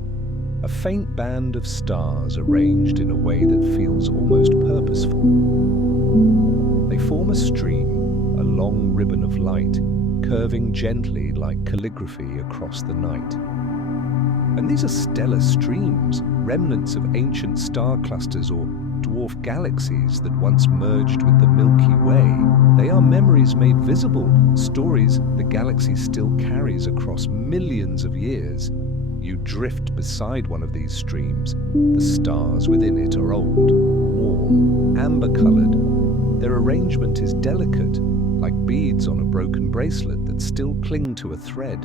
A faint band of stars arranged in a way that feels almost purposeful. They form a stream, a long ribbon of light, curving gently like calligraphy across the night. And these are stellar streams, remnants of ancient star clusters or dwarf galaxies that once merged with the Milky Way. They are memories made visible, stories the galaxy still carries across millions of years. You drift beside one of these streams. The stars within it are old, warm, amber-colored. Their arrangement is delicate, like beads on a broken bracelet that still cling to a thread.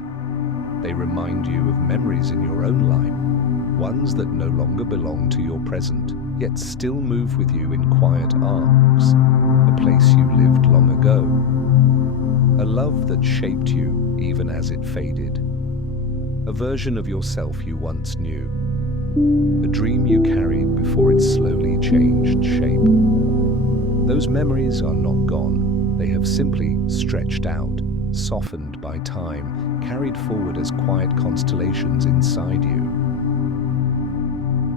They remind you of memories in your own life, ones that no longer belong to your present, yet still move with you in quiet arcs, a place you lived long ago, a love that shaped you even as it faded, a version of yourself you once knew, a dream you carried before it slowly changed shape. Those memories are not gone, they have simply stretched out, softened by time, carried forward as quiet constellations inside you.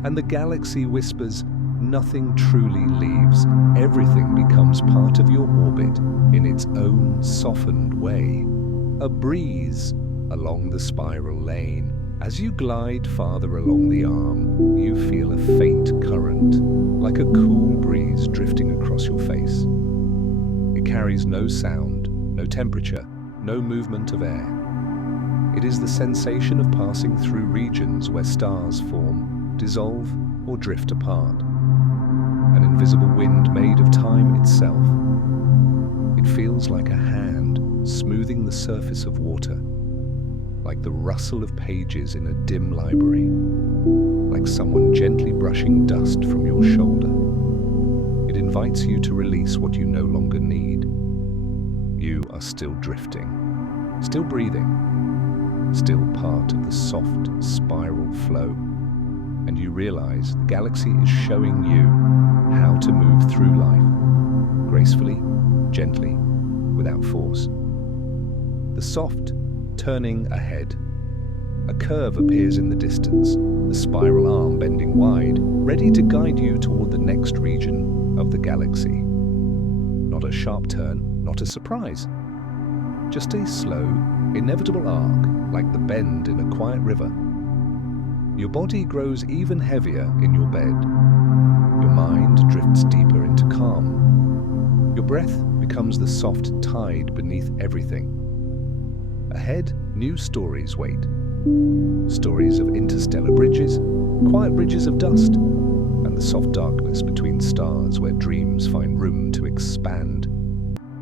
And the galaxy whispers, nothing truly leaves, everything becomes part of your orbit in its own softened way. A breeze along the spiral lane. As you glide farther along the arm, you feel a faint current, like a cool breeze drifting across your face. It carries no sound, no temperature, no movement of air. It is the sensation of passing through regions where stars form, dissolve, or drift apart. An invisible wind made of time itself. It feels like a hand smoothing the surface of water, like the rustle of pages in a dim library, like someone gently brushing dust from your shoulder. It invites you to release what you no longer need. You are still drifting, still breathing, still part of the soft spiral flow. And you realize the galaxy is showing you how to move through life, gracefully, gently, without force. The soft turning ahead. A curve appears in the distance, the spiral arm bending wide, ready to guide you toward the next region of the galaxy. Not a sharp turn, not a surprise. Just a slow, inevitable arc, like the bend in a quiet river. Your body grows even heavier in your bed. Your mind drifts deeper into calm. Your breath becomes the soft tide beneath everything. Ahead, new stories wait. Stories of interstellar bridges, quiet bridges of dust, and the soft darkness between stars where dreams find room to expand.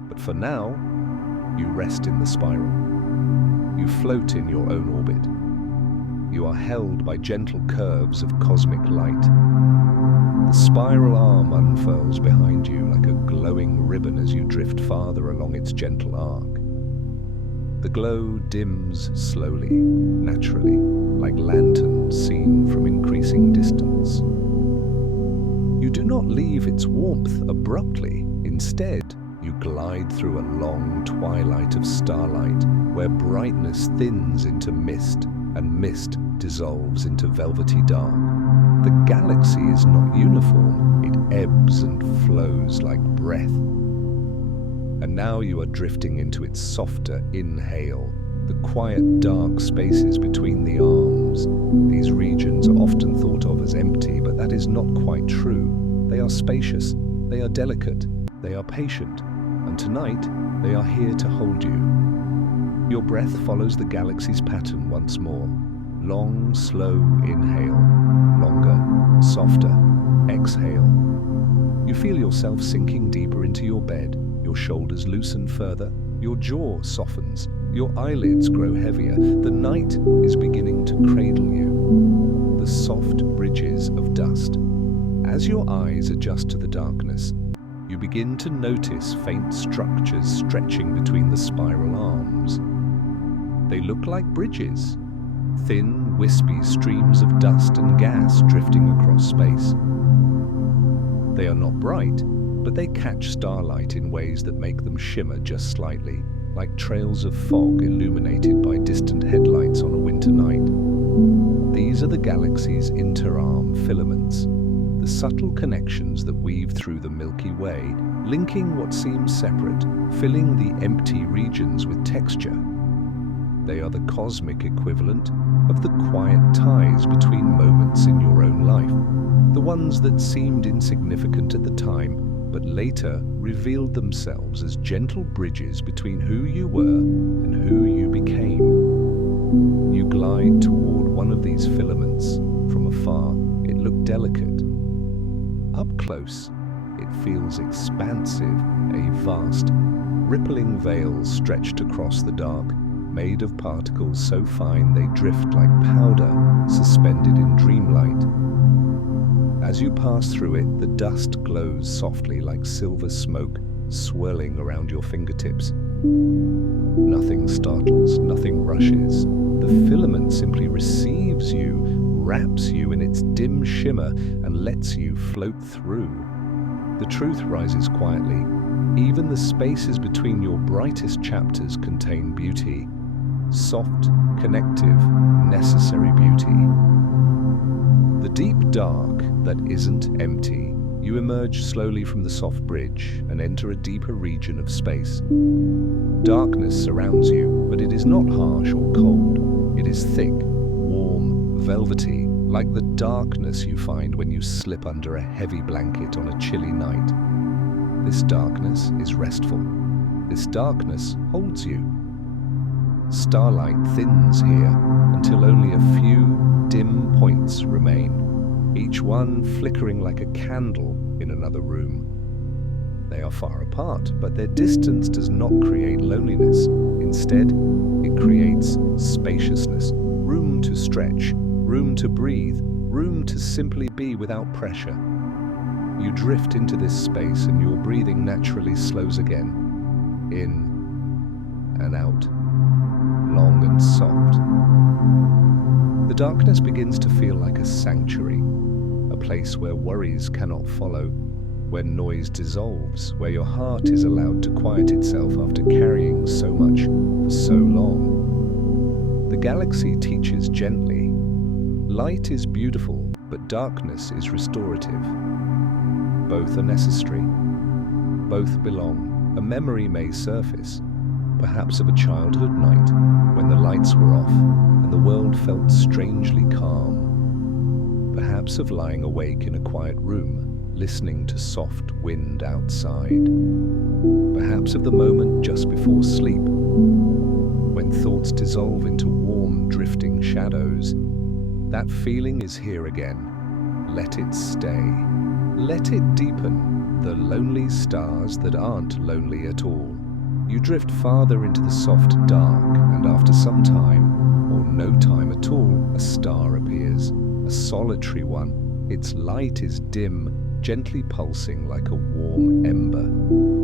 But for now, you rest in the spiral. You float in your own orbit. You are held by gentle curves of cosmic light. The spiral arm unfurls behind you like a glowing ribbon as you drift farther along its gentle arc. The glow dims slowly, naturally, like lanterns seen from increasing distance. You do not leave its warmth abruptly. Instead, you glide through a long twilight of starlight where brightness thins into mist and mist dissolves into velvety dark. The galaxy is not uniform, it ebbs and flows like breath. And now you are drifting into its softer inhale, the quiet dark spaces between the arms. These regions are often thought of as empty, but that is not quite true. They are spacious, they are delicate, they are patient, and tonight they are here to hold you. Your breath follows the galaxy's pattern once more. Long, slow inhale, longer, softer, exhale. You feel yourself sinking deeper into your bed. Your shoulders loosen further, your jaw softens, your eyelids grow heavier. The night is beginning to cradle you. The soft bridges of dust. As your eyes adjust to the darkness, you begin to notice faint structures stretching between the spiral arms. They look like bridges, thin, wispy streams of dust and gas drifting across space. They are not bright, but they catch starlight in ways that make them shimmer just slightly, like trails of fog illuminated by distant headlights on a winter night. These are the galaxy's interarm filaments, the subtle connections that weave through the Milky Way, linking what seems separate, filling the empty regions with texture. They are the cosmic equivalent of the quiet ties between moments in your own life, the ones that seemed insignificant at the time, but later revealed themselves as gentle bridges between who you were and who you became. You glide toward one of these filaments. From afar, it looked delicate. Up close, it feels expansive, a vast, rippling veil stretched across the dark, made of particles so fine they drift like powder suspended in dreamlight. As you pass through it, the dust glows softly like silver smoke swirling around your fingertips. Nothing startles, nothing rushes. The filament simply receives you, wraps you in its dim shimmer, and lets you float through. The truth rises quietly. Even the spaces between your brightest chapters contain beauty. Soft, connective, necessary beauty. The deep dark that isn't empty. You emerge slowly from the soft bridge and enter a deeper region of space. Darkness surrounds you, but it is not harsh or cold. It is thick, warm, velvety, like the darkness you find when you slip under a heavy blanket on a chilly night. This darkness is restful. This darkness holds you. Starlight thins here until only a few dim points remain, each one flickering like a candle in another room. They are far apart, but their distance does not create loneliness. Instead, it creates spaciousness, room to stretch, room to breathe, room to simply be without pressure. You drift into this space and your breathing naturally slows again. In and out, long and soft. The darkness begins to feel like a sanctuary, a place where worries cannot follow, where noise dissolves, where your heart is allowed to quiet itself after carrying so much for so long. The galaxy teaches gently. Light is beautiful, but darkness is restorative. Both are necessary. Both belong. A memory may surface, perhaps of a childhood night when the lights were off and the world felt strangely calm. Perhaps of lying awake in a quiet room, listening to soft wind outside. Perhaps of the moment just before sleep, when thoughts dissolve into warm, drifting shadows. That feeling is here again. Let it stay. Let it deepen. The lonely stars that aren't lonely at all. You drift farther into the soft dark, and after some time, or no time at all, a star appears, a solitary one. Its light is dim, gently pulsing like a warm ember.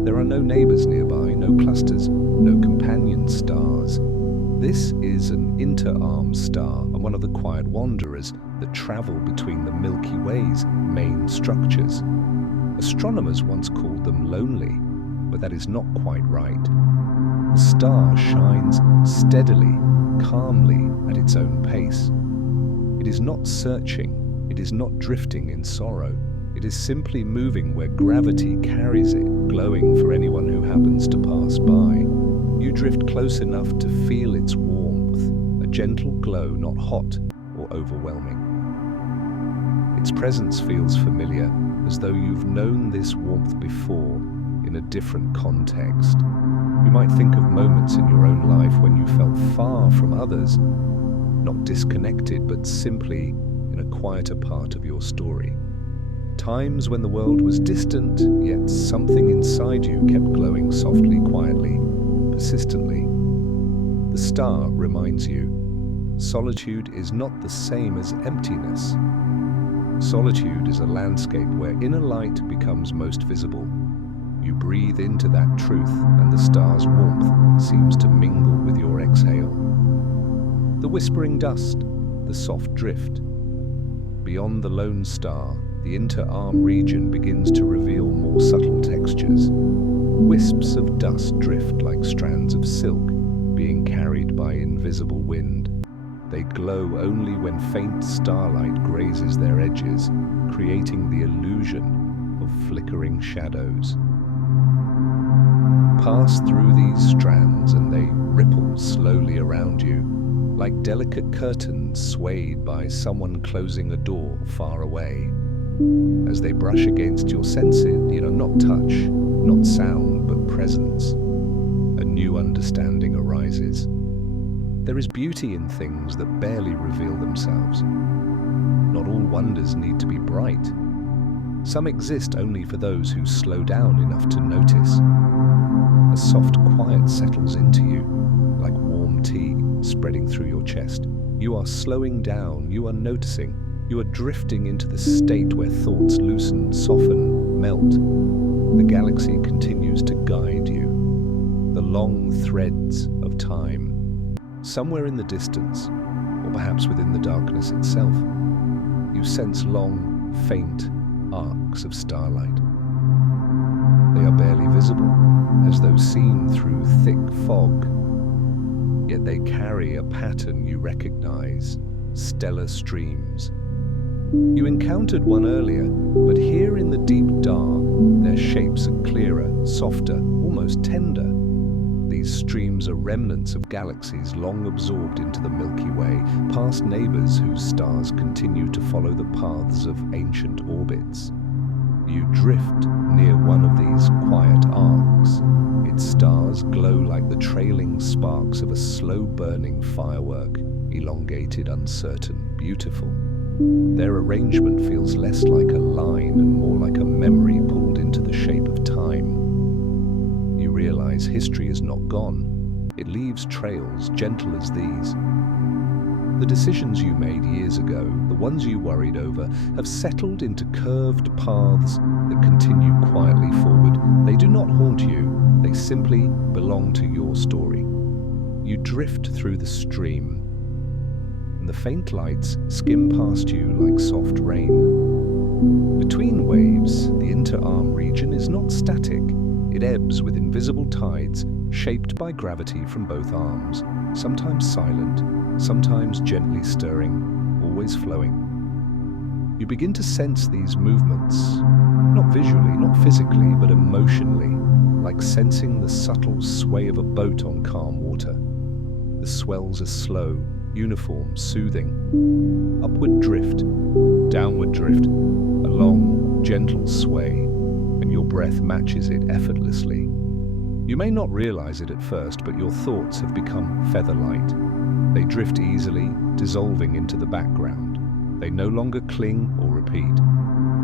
There are no neighbors nearby, no no clusters, no companion stars. This is an inter-arm star and one of the quiet wanderers that travel between the Milky Way's main structures. Astronomers once called them lonely, but that is not quite right. The star shines steadily, calmly, at its own pace. It is not searching, it is not drifting in sorrow. It is simply moving where gravity carries it, glowing for anyone who happens to pass by. You drift close enough to feel its warmth, a gentle glow, not hot or overwhelming. Its presence feels familiar, as though you've known this warmth before in a different context. You might think of moments in your own life when you felt far from others, not disconnected, but simply in a quieter part of your story. Times when the world was distant, yet something inside you kept glowing softly, quietly, persistently. The star reminds you, solitude is not the same as emptiness. Solitude is a landscape where inner light becomes most visible. You breathe into that truth, and the star's warmth seems to mingle with your exhale. The whispering dust, the soft drift. Beyond the lone star, the inter-arm region begins to reveal more subtle textures. Wisps of dust drift like strands of silk, being carried by invisible wind. They glow only when faint starlight grazes their edges, creating the illusion of flickering shadows. Pass through these strands and they ripple slowly around you, like delicate curtains swayed by someone closing a door far away. As they brush against your senses, not touch, not sound, but presence, a new understanding arises. There is beauty in things that barely reveal themselves. Not all wonders need to be bright. Some exist only for those who slow down enough to notice. A soft quiet settles into you, like warm tea spreading through your chest. You are slowing down, you are noticing. You are drifting into the state where thoughts loosen, soften, melt. The galaxy continues to guide you. The long threads of time. Somewhere in the distance, or perhaps within the darkness itself, you sense long, faint arcs of starlight. They are barely visible, as though seen through thick fog. Yet they carry a pattern you recognize, stellar streams. You encountered one earlier, but here in the deep dark, their shapes are clearer, softer, almost tender. These streams are remnants of galaxies long absorbed into the Milky Way, past neighbors whose stars continue to follow the paths of ancient orbits. You drift near one of these quiet arcs. Its stars glow like the trailing sparks of a slow-burning firework, elongated, uncertain, beautiful. Their arrangement feels less like a line and more like a memory pulled into the shape of time. You realize history is not gone. It leaves trails gentle as these. The decisions you made years ago, the ones you worried over, have settled into curved paths that continue quietly forward. They do not haunt you, they simply belong to your story. You drift through the stream, and the faint lights skim past you like soft rain. Between waves, the inter-arm region is not static. It ebbs with invisible tides, shaped by gravity from both arms, sometimes silent, sometimes gently stirring, always flowing. You begin to sense these movements, not visually, not physically, but emotionally, like sensing the subtle sway of a boat on calm water. The swells are slow, uniform, soothing. Upward drift, downward drift, a long, gentle sway, and your breath matches it effortlessly. You may not realize it at first, but your thoughts have become feather-light. They drift easily, dissolving into the background. They no longer cling or repeat.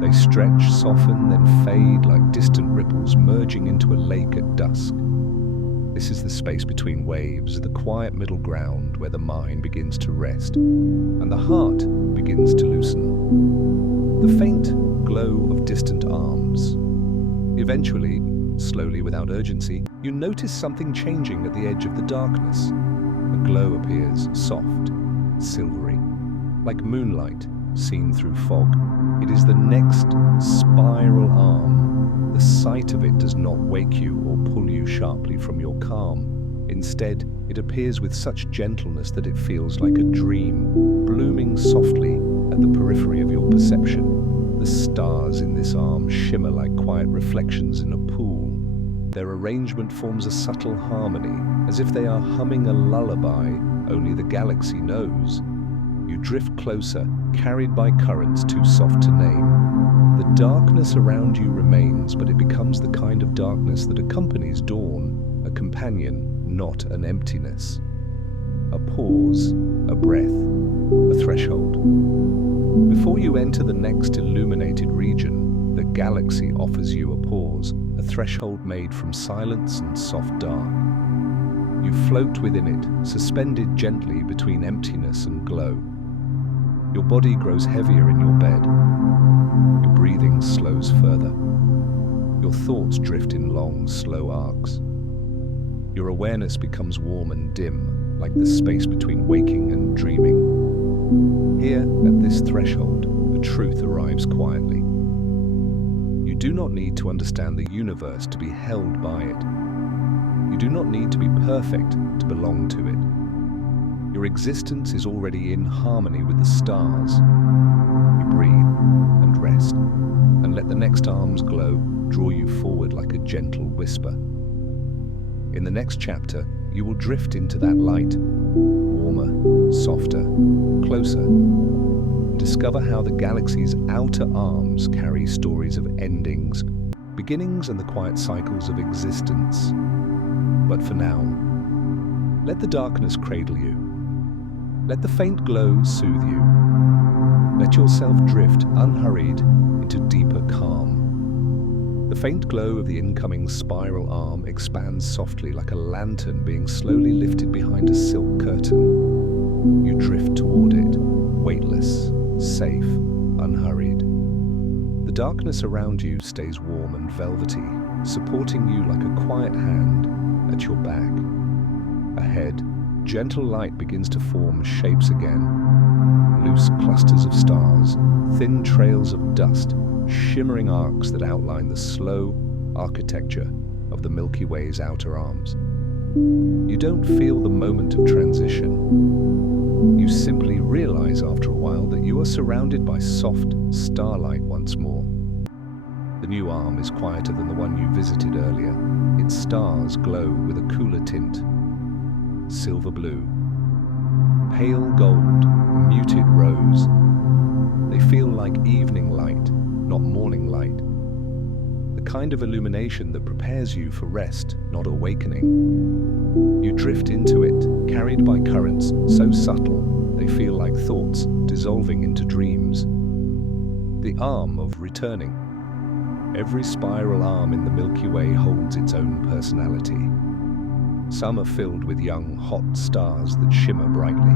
They stretch, soften, then fade like distant ripples merging into a lake at dusk. This is the space between waves, the quiet middle ground where the mind begins to rest and the heart begins to loosen. The faint glow of distant arms. Eventually, slowly without urgency, you notice something changing at the edge of the darkness. A glow appears, soft, silvery, like moonlight seen through fog. It is the next spiral arm. The sight of it does not wake you or pull you sharply from your calm. Instead, it appears with such gentleness that it feels like a dream, blooming softly at the periphery of your perception. The stars in this arm shimmer like quiet reflections in a pool. Their arrangement forms a subtle harmony, as if they are humming a lullaby only the galaxy knows. You drift closer, carried by currents too soft to name. The darkness around you remains, but it becomes the kind of darkness that accompanies dawn, a companion, not an emptiness. A pause, a breath, a threshold. Before you enter the next illuminated region, the galaxy offers you a pause, a threshold made from silence and soft dark. You float within it, suspended gently between emptiness and glow. Your body grows heavier in your bed. Your breathing slows further. Your thoughts drift in long, slow arcs. Your awareness becomes warm and dim, like the space between waking and dreaming. Here, at this threshold, the truth arrives quietly. You do not need to understand the universe to be held by it. You do not need to be perfect to belong to it. Your existence is already in harmony with the stars. You breathe and rest, and let the next arm's glow draw you forward like a gentle whisper. In the next chapter, you will drift into that light, warmer, softer, closer, and discover how the galaxy's outer arms carry stories of endings, beginnings, and the quiet cycles of existence. But for now, let the darkness cradle you. Let the faint glow soothe you. Let yourself drift, unhurried, into deeper calm. The faint glow of the incoming spiral arm expands softly like a lantern being slowly lifted behind a silk curtain. You drift toward it, weightless, safe, unhurried. The darkness around you stays warm and velvety, supporting you like a quiet hand at your back. Ahead, gentle light begins to form shapes again. Loose clusters of stars, thin trails of dust, shimmering arcs that outline the slow architecture of the Milky Way's outer arms. You don't feel the moment of transition. You simply realize after a while that you are surrounded by soft starlight once more. The new arm is quieter than the one you visited earlier. Its stars glow with a cooler tint. Silver blue, pale gold, muted rose. They feel like evening light, not morning light. The kind of illumination that prepares you for rest, not awakening. You drift into it, carried by currents so subtle they feel like thoughts dissolving into dreams. The arm of returning. Every spiral arm in the Milky Way holds its own personality. Some are filled with young, hot stars that shimmer brightly.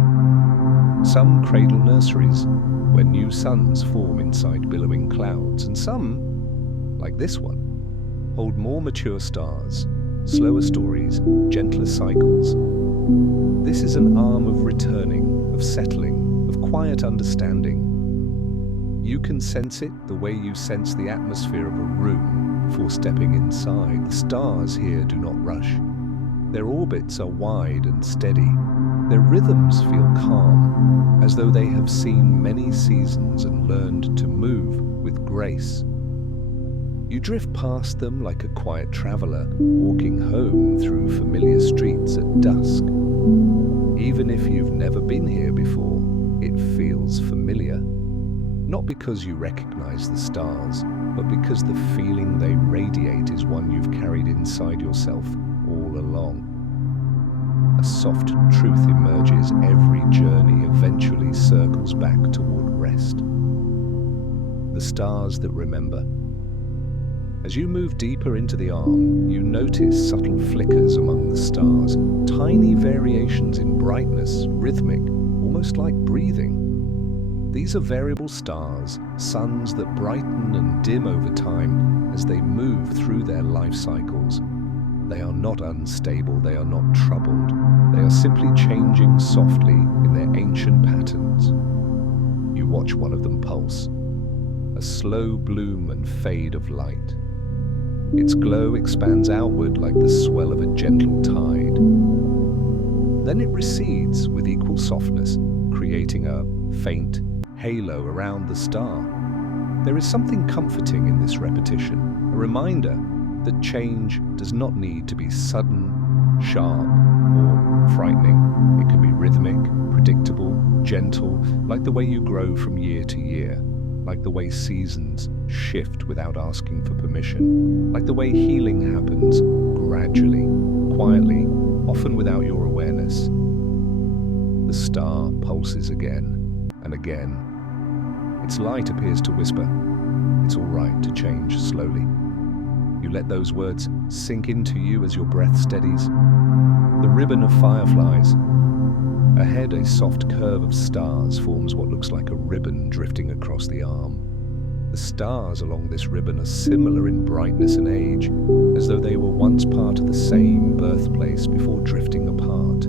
Some cradle nurseries, where new suns form inside billowing clouds, and some, like this one, hold more mature stars, slower stories, gentler cycles. This is an arm of returning, of settling, of quiet understanding. You can sense it the way you sense the atmosphere of a room before stepping inside. The stars here do not rush. Their orbits are wide and steady. Their rhythms feel calm, as though they have seen many seasons and learned to move with grace. You drift past them like a quiet traveler, walking home through familiar streets at dusk. Even if you've never been here before, it feels familiar. Not because you recognize the stars, but because the feeling they radiate is one you've carried inside yourself all along. A soft truth emerges. Every journey eventually circles back toward rest. The stars that remember. As you move deeper into the arm, you notice subtle flickers among the stars, tiny variations in brightness, rhythmic, almost like breathing. These are variable stars, suns that brighten and dim over time as they move through their life cycles. They are not unstable, they are not troubled. They are simply changing softly in their ancient patterns. You watch one of them pulse, a slow bloom and fade of light. Its glow expands outward like the swell of a gentle tide. Then it recedes with equal softness, creating a faint halo around the star. There is something comforting in this repetition, a reminder that change does not need to be sudden, sharp, or frightening. It can be rhythmic, predictable, gentle, like the way you grow from year to year, like the way seasons shift without asking for permission, like the way healing happens gradually, quietly, often without your awareness. The star pulses again and again. Its light appears to whisper, "It's all right to change slowly." You let those words sink into you as your breath steadies. The ribbon of fireflies. Ahead, a soft curve of stars forms what looks like a ribbon drifting across the arm. The stars along this ribbon are similar in brightness and age, as though they were once part of the same birthplace before drifting apart.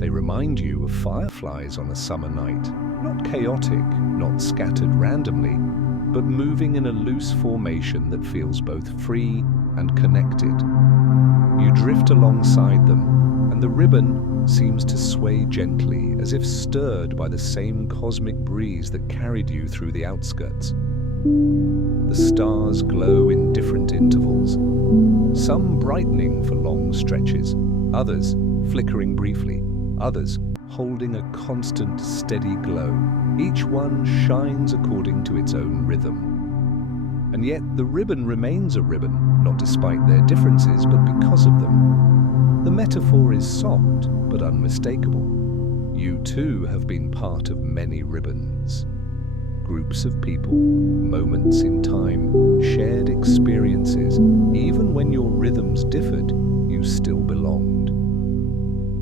They remind you of fireflies on a summer night, not chaotic, not scattered randomly, but moving in a loose formation that feels both free and connected. You drift alongside them, and the ribbon seems to sway gently, as if stirred by the same cosmic breeze that carried you through the outskirts. The stars glow in different intervals, some brightening for long stretches, others flickering briefly, others holding a constant, steady glow. Each one shines according to its own rhythm. And yet the ribbon remains a ribbon, not despite their differences, but because of them. The metaphor is soft, but unmistakable. You too have been part of many ribbons. Groups of people, moments in time, shared experiences. Even when your rhythms differed, you still belonged.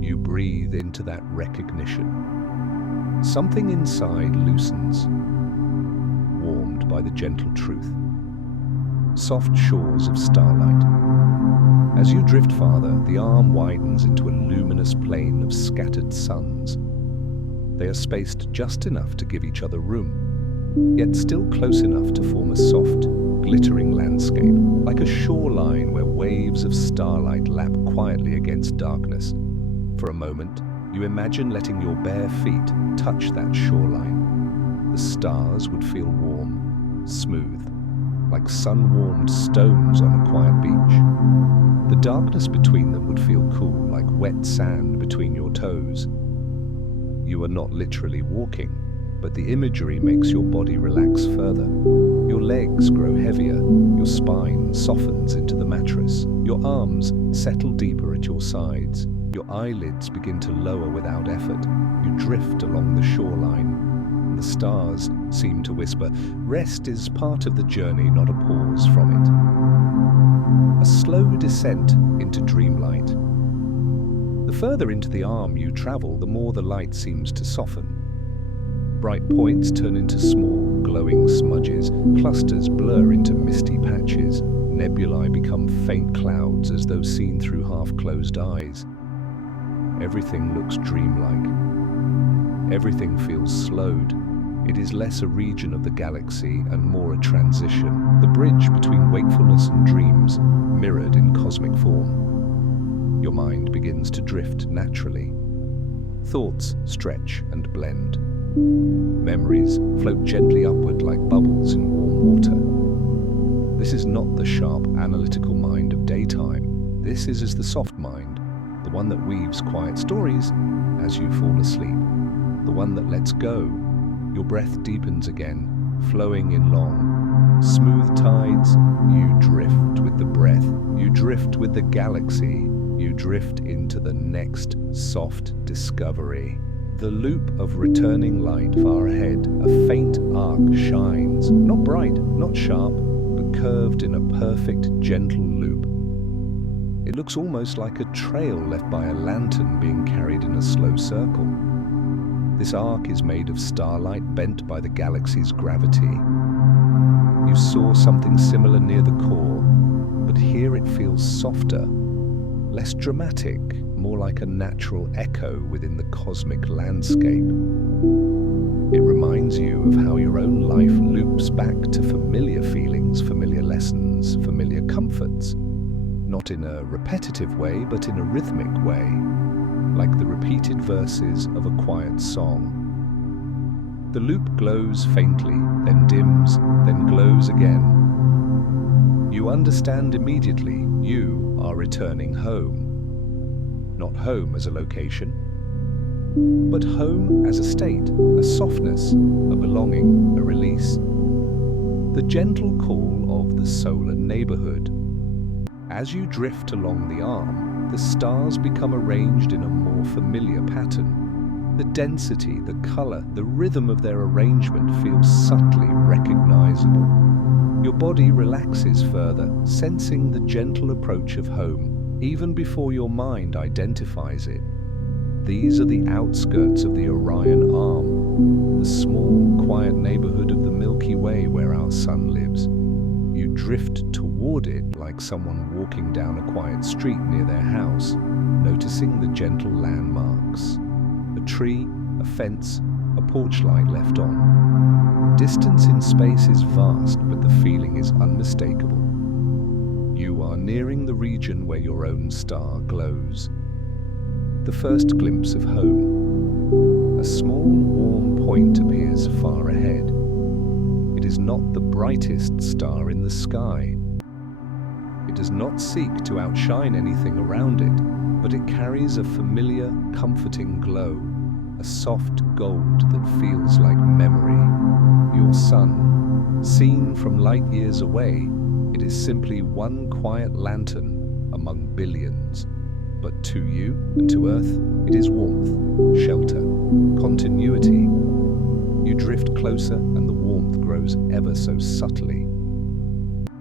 You breathe into that recognition. Something inside loosens, warmed by the gentle truth. Soft shores of starlight. As you drift farther, the arm widens into a luminous plain of scattered suns. They are spaced just enough to give each other room, yet still close enough to form a soft, glittering landscape, like a shoreline where waves of starlight lap quietly against darkness. For a moment, you imagine letting your bare feet touch that shoreline. The stars would feel warm, smooth, like sun-warmed stones on a quiet beach. The darkness between them would feel cool, like wet sand between your toes. You are not literally walking, but the imagery makes your body relax further. Your legs grow heavier, your spine softens into the mattress, your arms settle deeper at your sides. Your eyelids begin to lower without effort. You drift along the shoreline. The stars seem to whisper, rest is part of the journey, not a pause from it. A slow descent into dreamlight. The further into the arm you travel, the more the light seems to soften. Bright points turn into small, glowing smudges. Clusters blur into misty patches. Nebulae become faint clouds as though seen through half-closed eyes. Everything looks dreamlike. Everything feels slowed. It is less a region of the galaxy and more a transition, the bridge between wakefulness and dreams, mirrored in cosmic form. Your mind begins to drift naturally. Thoughts stretch and blend. Memories float gently upward like bubbles in warm water. This is not the sharp, analytical mind of daytime. This is the soft mind, the one that weaves quiet stories as you fall asleep, the one that lets go. Your breath deepens again, flowing in long, smooth tides. You drift with the breath, you drift with the galaxy, you drift into the next soft discovery. The loop of returning light far ahead, a faint arc shines, not bright, not sharp, but curved in a perfect, gentle loop. It looks almost like a trail left by a lantern being carried in a slow circle. This arc is made of starlight bent by the galaxy's gravity. You saw something similar near the core, but here it feels softer, less dramatic, more like a natural echo within the cosmic landscape. It reminds you of how your own life loops back to familiar feelings, familiar lessons, familiar comforts, not in a repetitive way, but in a rhythmic way, like the repeated verses of a quiet song. The loop glows faintly, then dims, then glows again. You understand immediately you are returning home. Not home as a location, but home as a state, a softness, a belonging, a release. The gentle call of the solar neighborhood. As you drift along the arm, the stars become arranged in a more familiar pattern. The density, the color, the rhythm of their arrangement feels subtly recognizable. Your body relaxes further, sensing the gentle approach of home, even before your mind identifies it. These are the outskirts of the Orion Arm, the small, quiet neighborhood of the Milky Way where our sun lives. You drift toward it like someone walking down a quiet street near their house, noticing the gentle landmarks. A tree, a fence, a porch light left on. Distance in space is vast, but the feeling is unmistakable. You are nearing the region where your own star glows. The first glimpse of home. A small, warm point appears far ahead. It is not the brightest star in the sky. It does not seek to outshine anything around it, but it carries a familiar, comforting glow, a soft gold that feels like memory. Your sun. Seen from light years away, it is simply one quiet lantern among billions. But to you and to Earth, it is warmth, shelter, continuity. You drift closer and the warmth grows ever so subtly.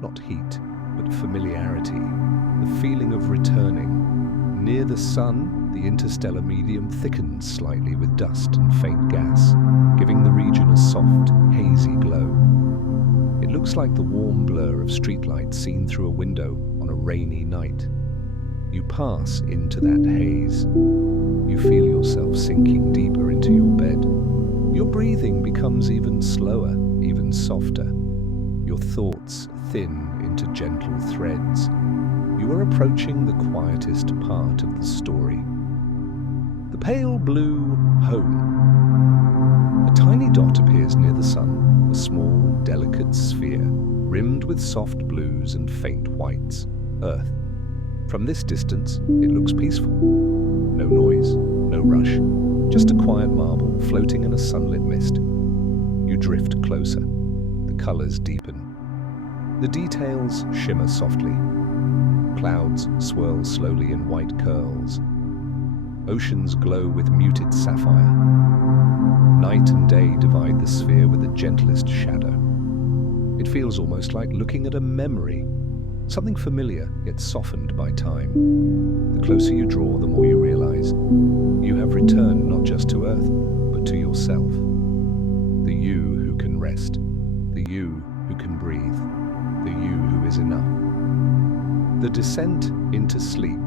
Not heat, but familiarity, the feeling of returning. Near the sun, the interstellar medium thickens slightly with dust and faint gas, giving the region a soft, hazy glow. It looks like the warm blur of streetlights seen through a window on a rainy night. You pass into that haze. You feel yourself sinking deeper into your bed. Your breathing becomes even slower, even softer. Your thoughts thin into gentle threads. You are approaching the quietest part of the story. The pale blue home. A tiny dot appears near the sun, a small, delicate sphere, rimmed with soft blues and faint whites. Earth. From this distance, it looks peaceful. No noise, no rush, just a quiet marble floating in a sunlit mist. You drift closer. The colors deepen. The details shimmer softly. Clouds swirl slowly in white curls. Oceans glow with muted sapphire. Night and day divide the sphere with the gentlest shadow. It feels almost like looking at a memory, something familiar yet softened by time. The closer you draw, the more you realize you have returned not just to Earth, but to yourself. The you who can rest, the you who can breathe, the you who is enough. The descent into sleep.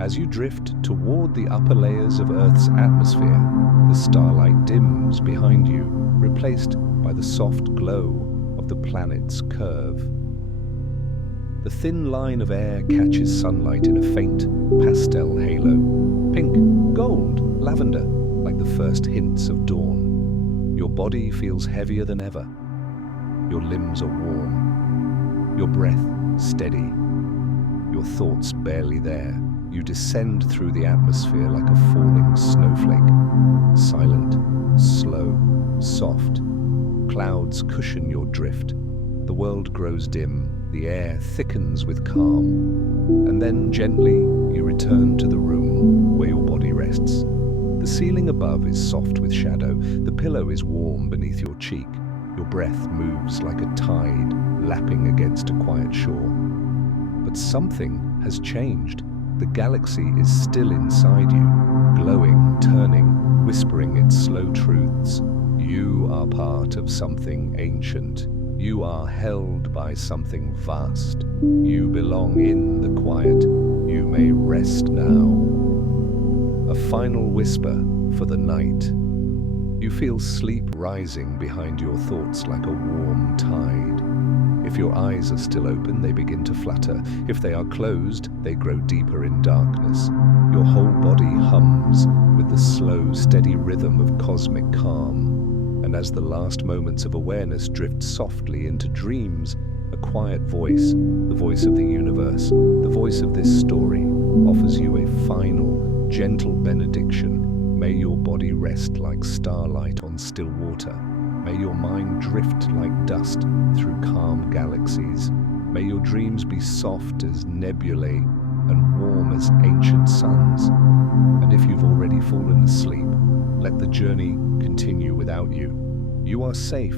As you drift toward the upper layers of Earth's atmosphere, the starlight dims behind you, replaced by the soft glow of the planet's curve. The thin line of air catches sunlight in a faint pastel halo. Pink, gold, lavender, like the first hints of dawn. Your body feels heavier than ever. Your limbs are warm. Your breath steady. Your thoughts barely there. You descend through the atmosphere like a falling snowflake. Silent, slow, soft. Clouds cushion your drift. The world grows dim. The air thickens with calm, and then gently you return to the room where your body rests. The ceiling above is soft with shadow. The pillow is warm beneath your cheek. Your breath moves like a tide lapping against a quiet shore. But something has changed. The galaxy is still inside you, glowing, turning, whispering its slow truths. You are part of something ancient. You are held by something vast. You belong in the quiet. You may rest now. A final whisper for the night. You feel sleep rising behind your thoughts like a warm tide. If your eyes are still open, they begin to flutter. If they are closed, they grow deeper in darkness. Your whole body hums with the slow, steady rhythm of cosmic calm. And as the last moments of awareness drift softly into dreams, a quiet voice, the voice of the universe, the voice of this story, offers you a final, gentle benediction. May your body rest like starlight on still water. May your mind drift like dust through calm galaxies. May your dreams be soft as nebulae and warm as ancient suns. And if you've already fallen asleep, let the journey continue without you. You are safe.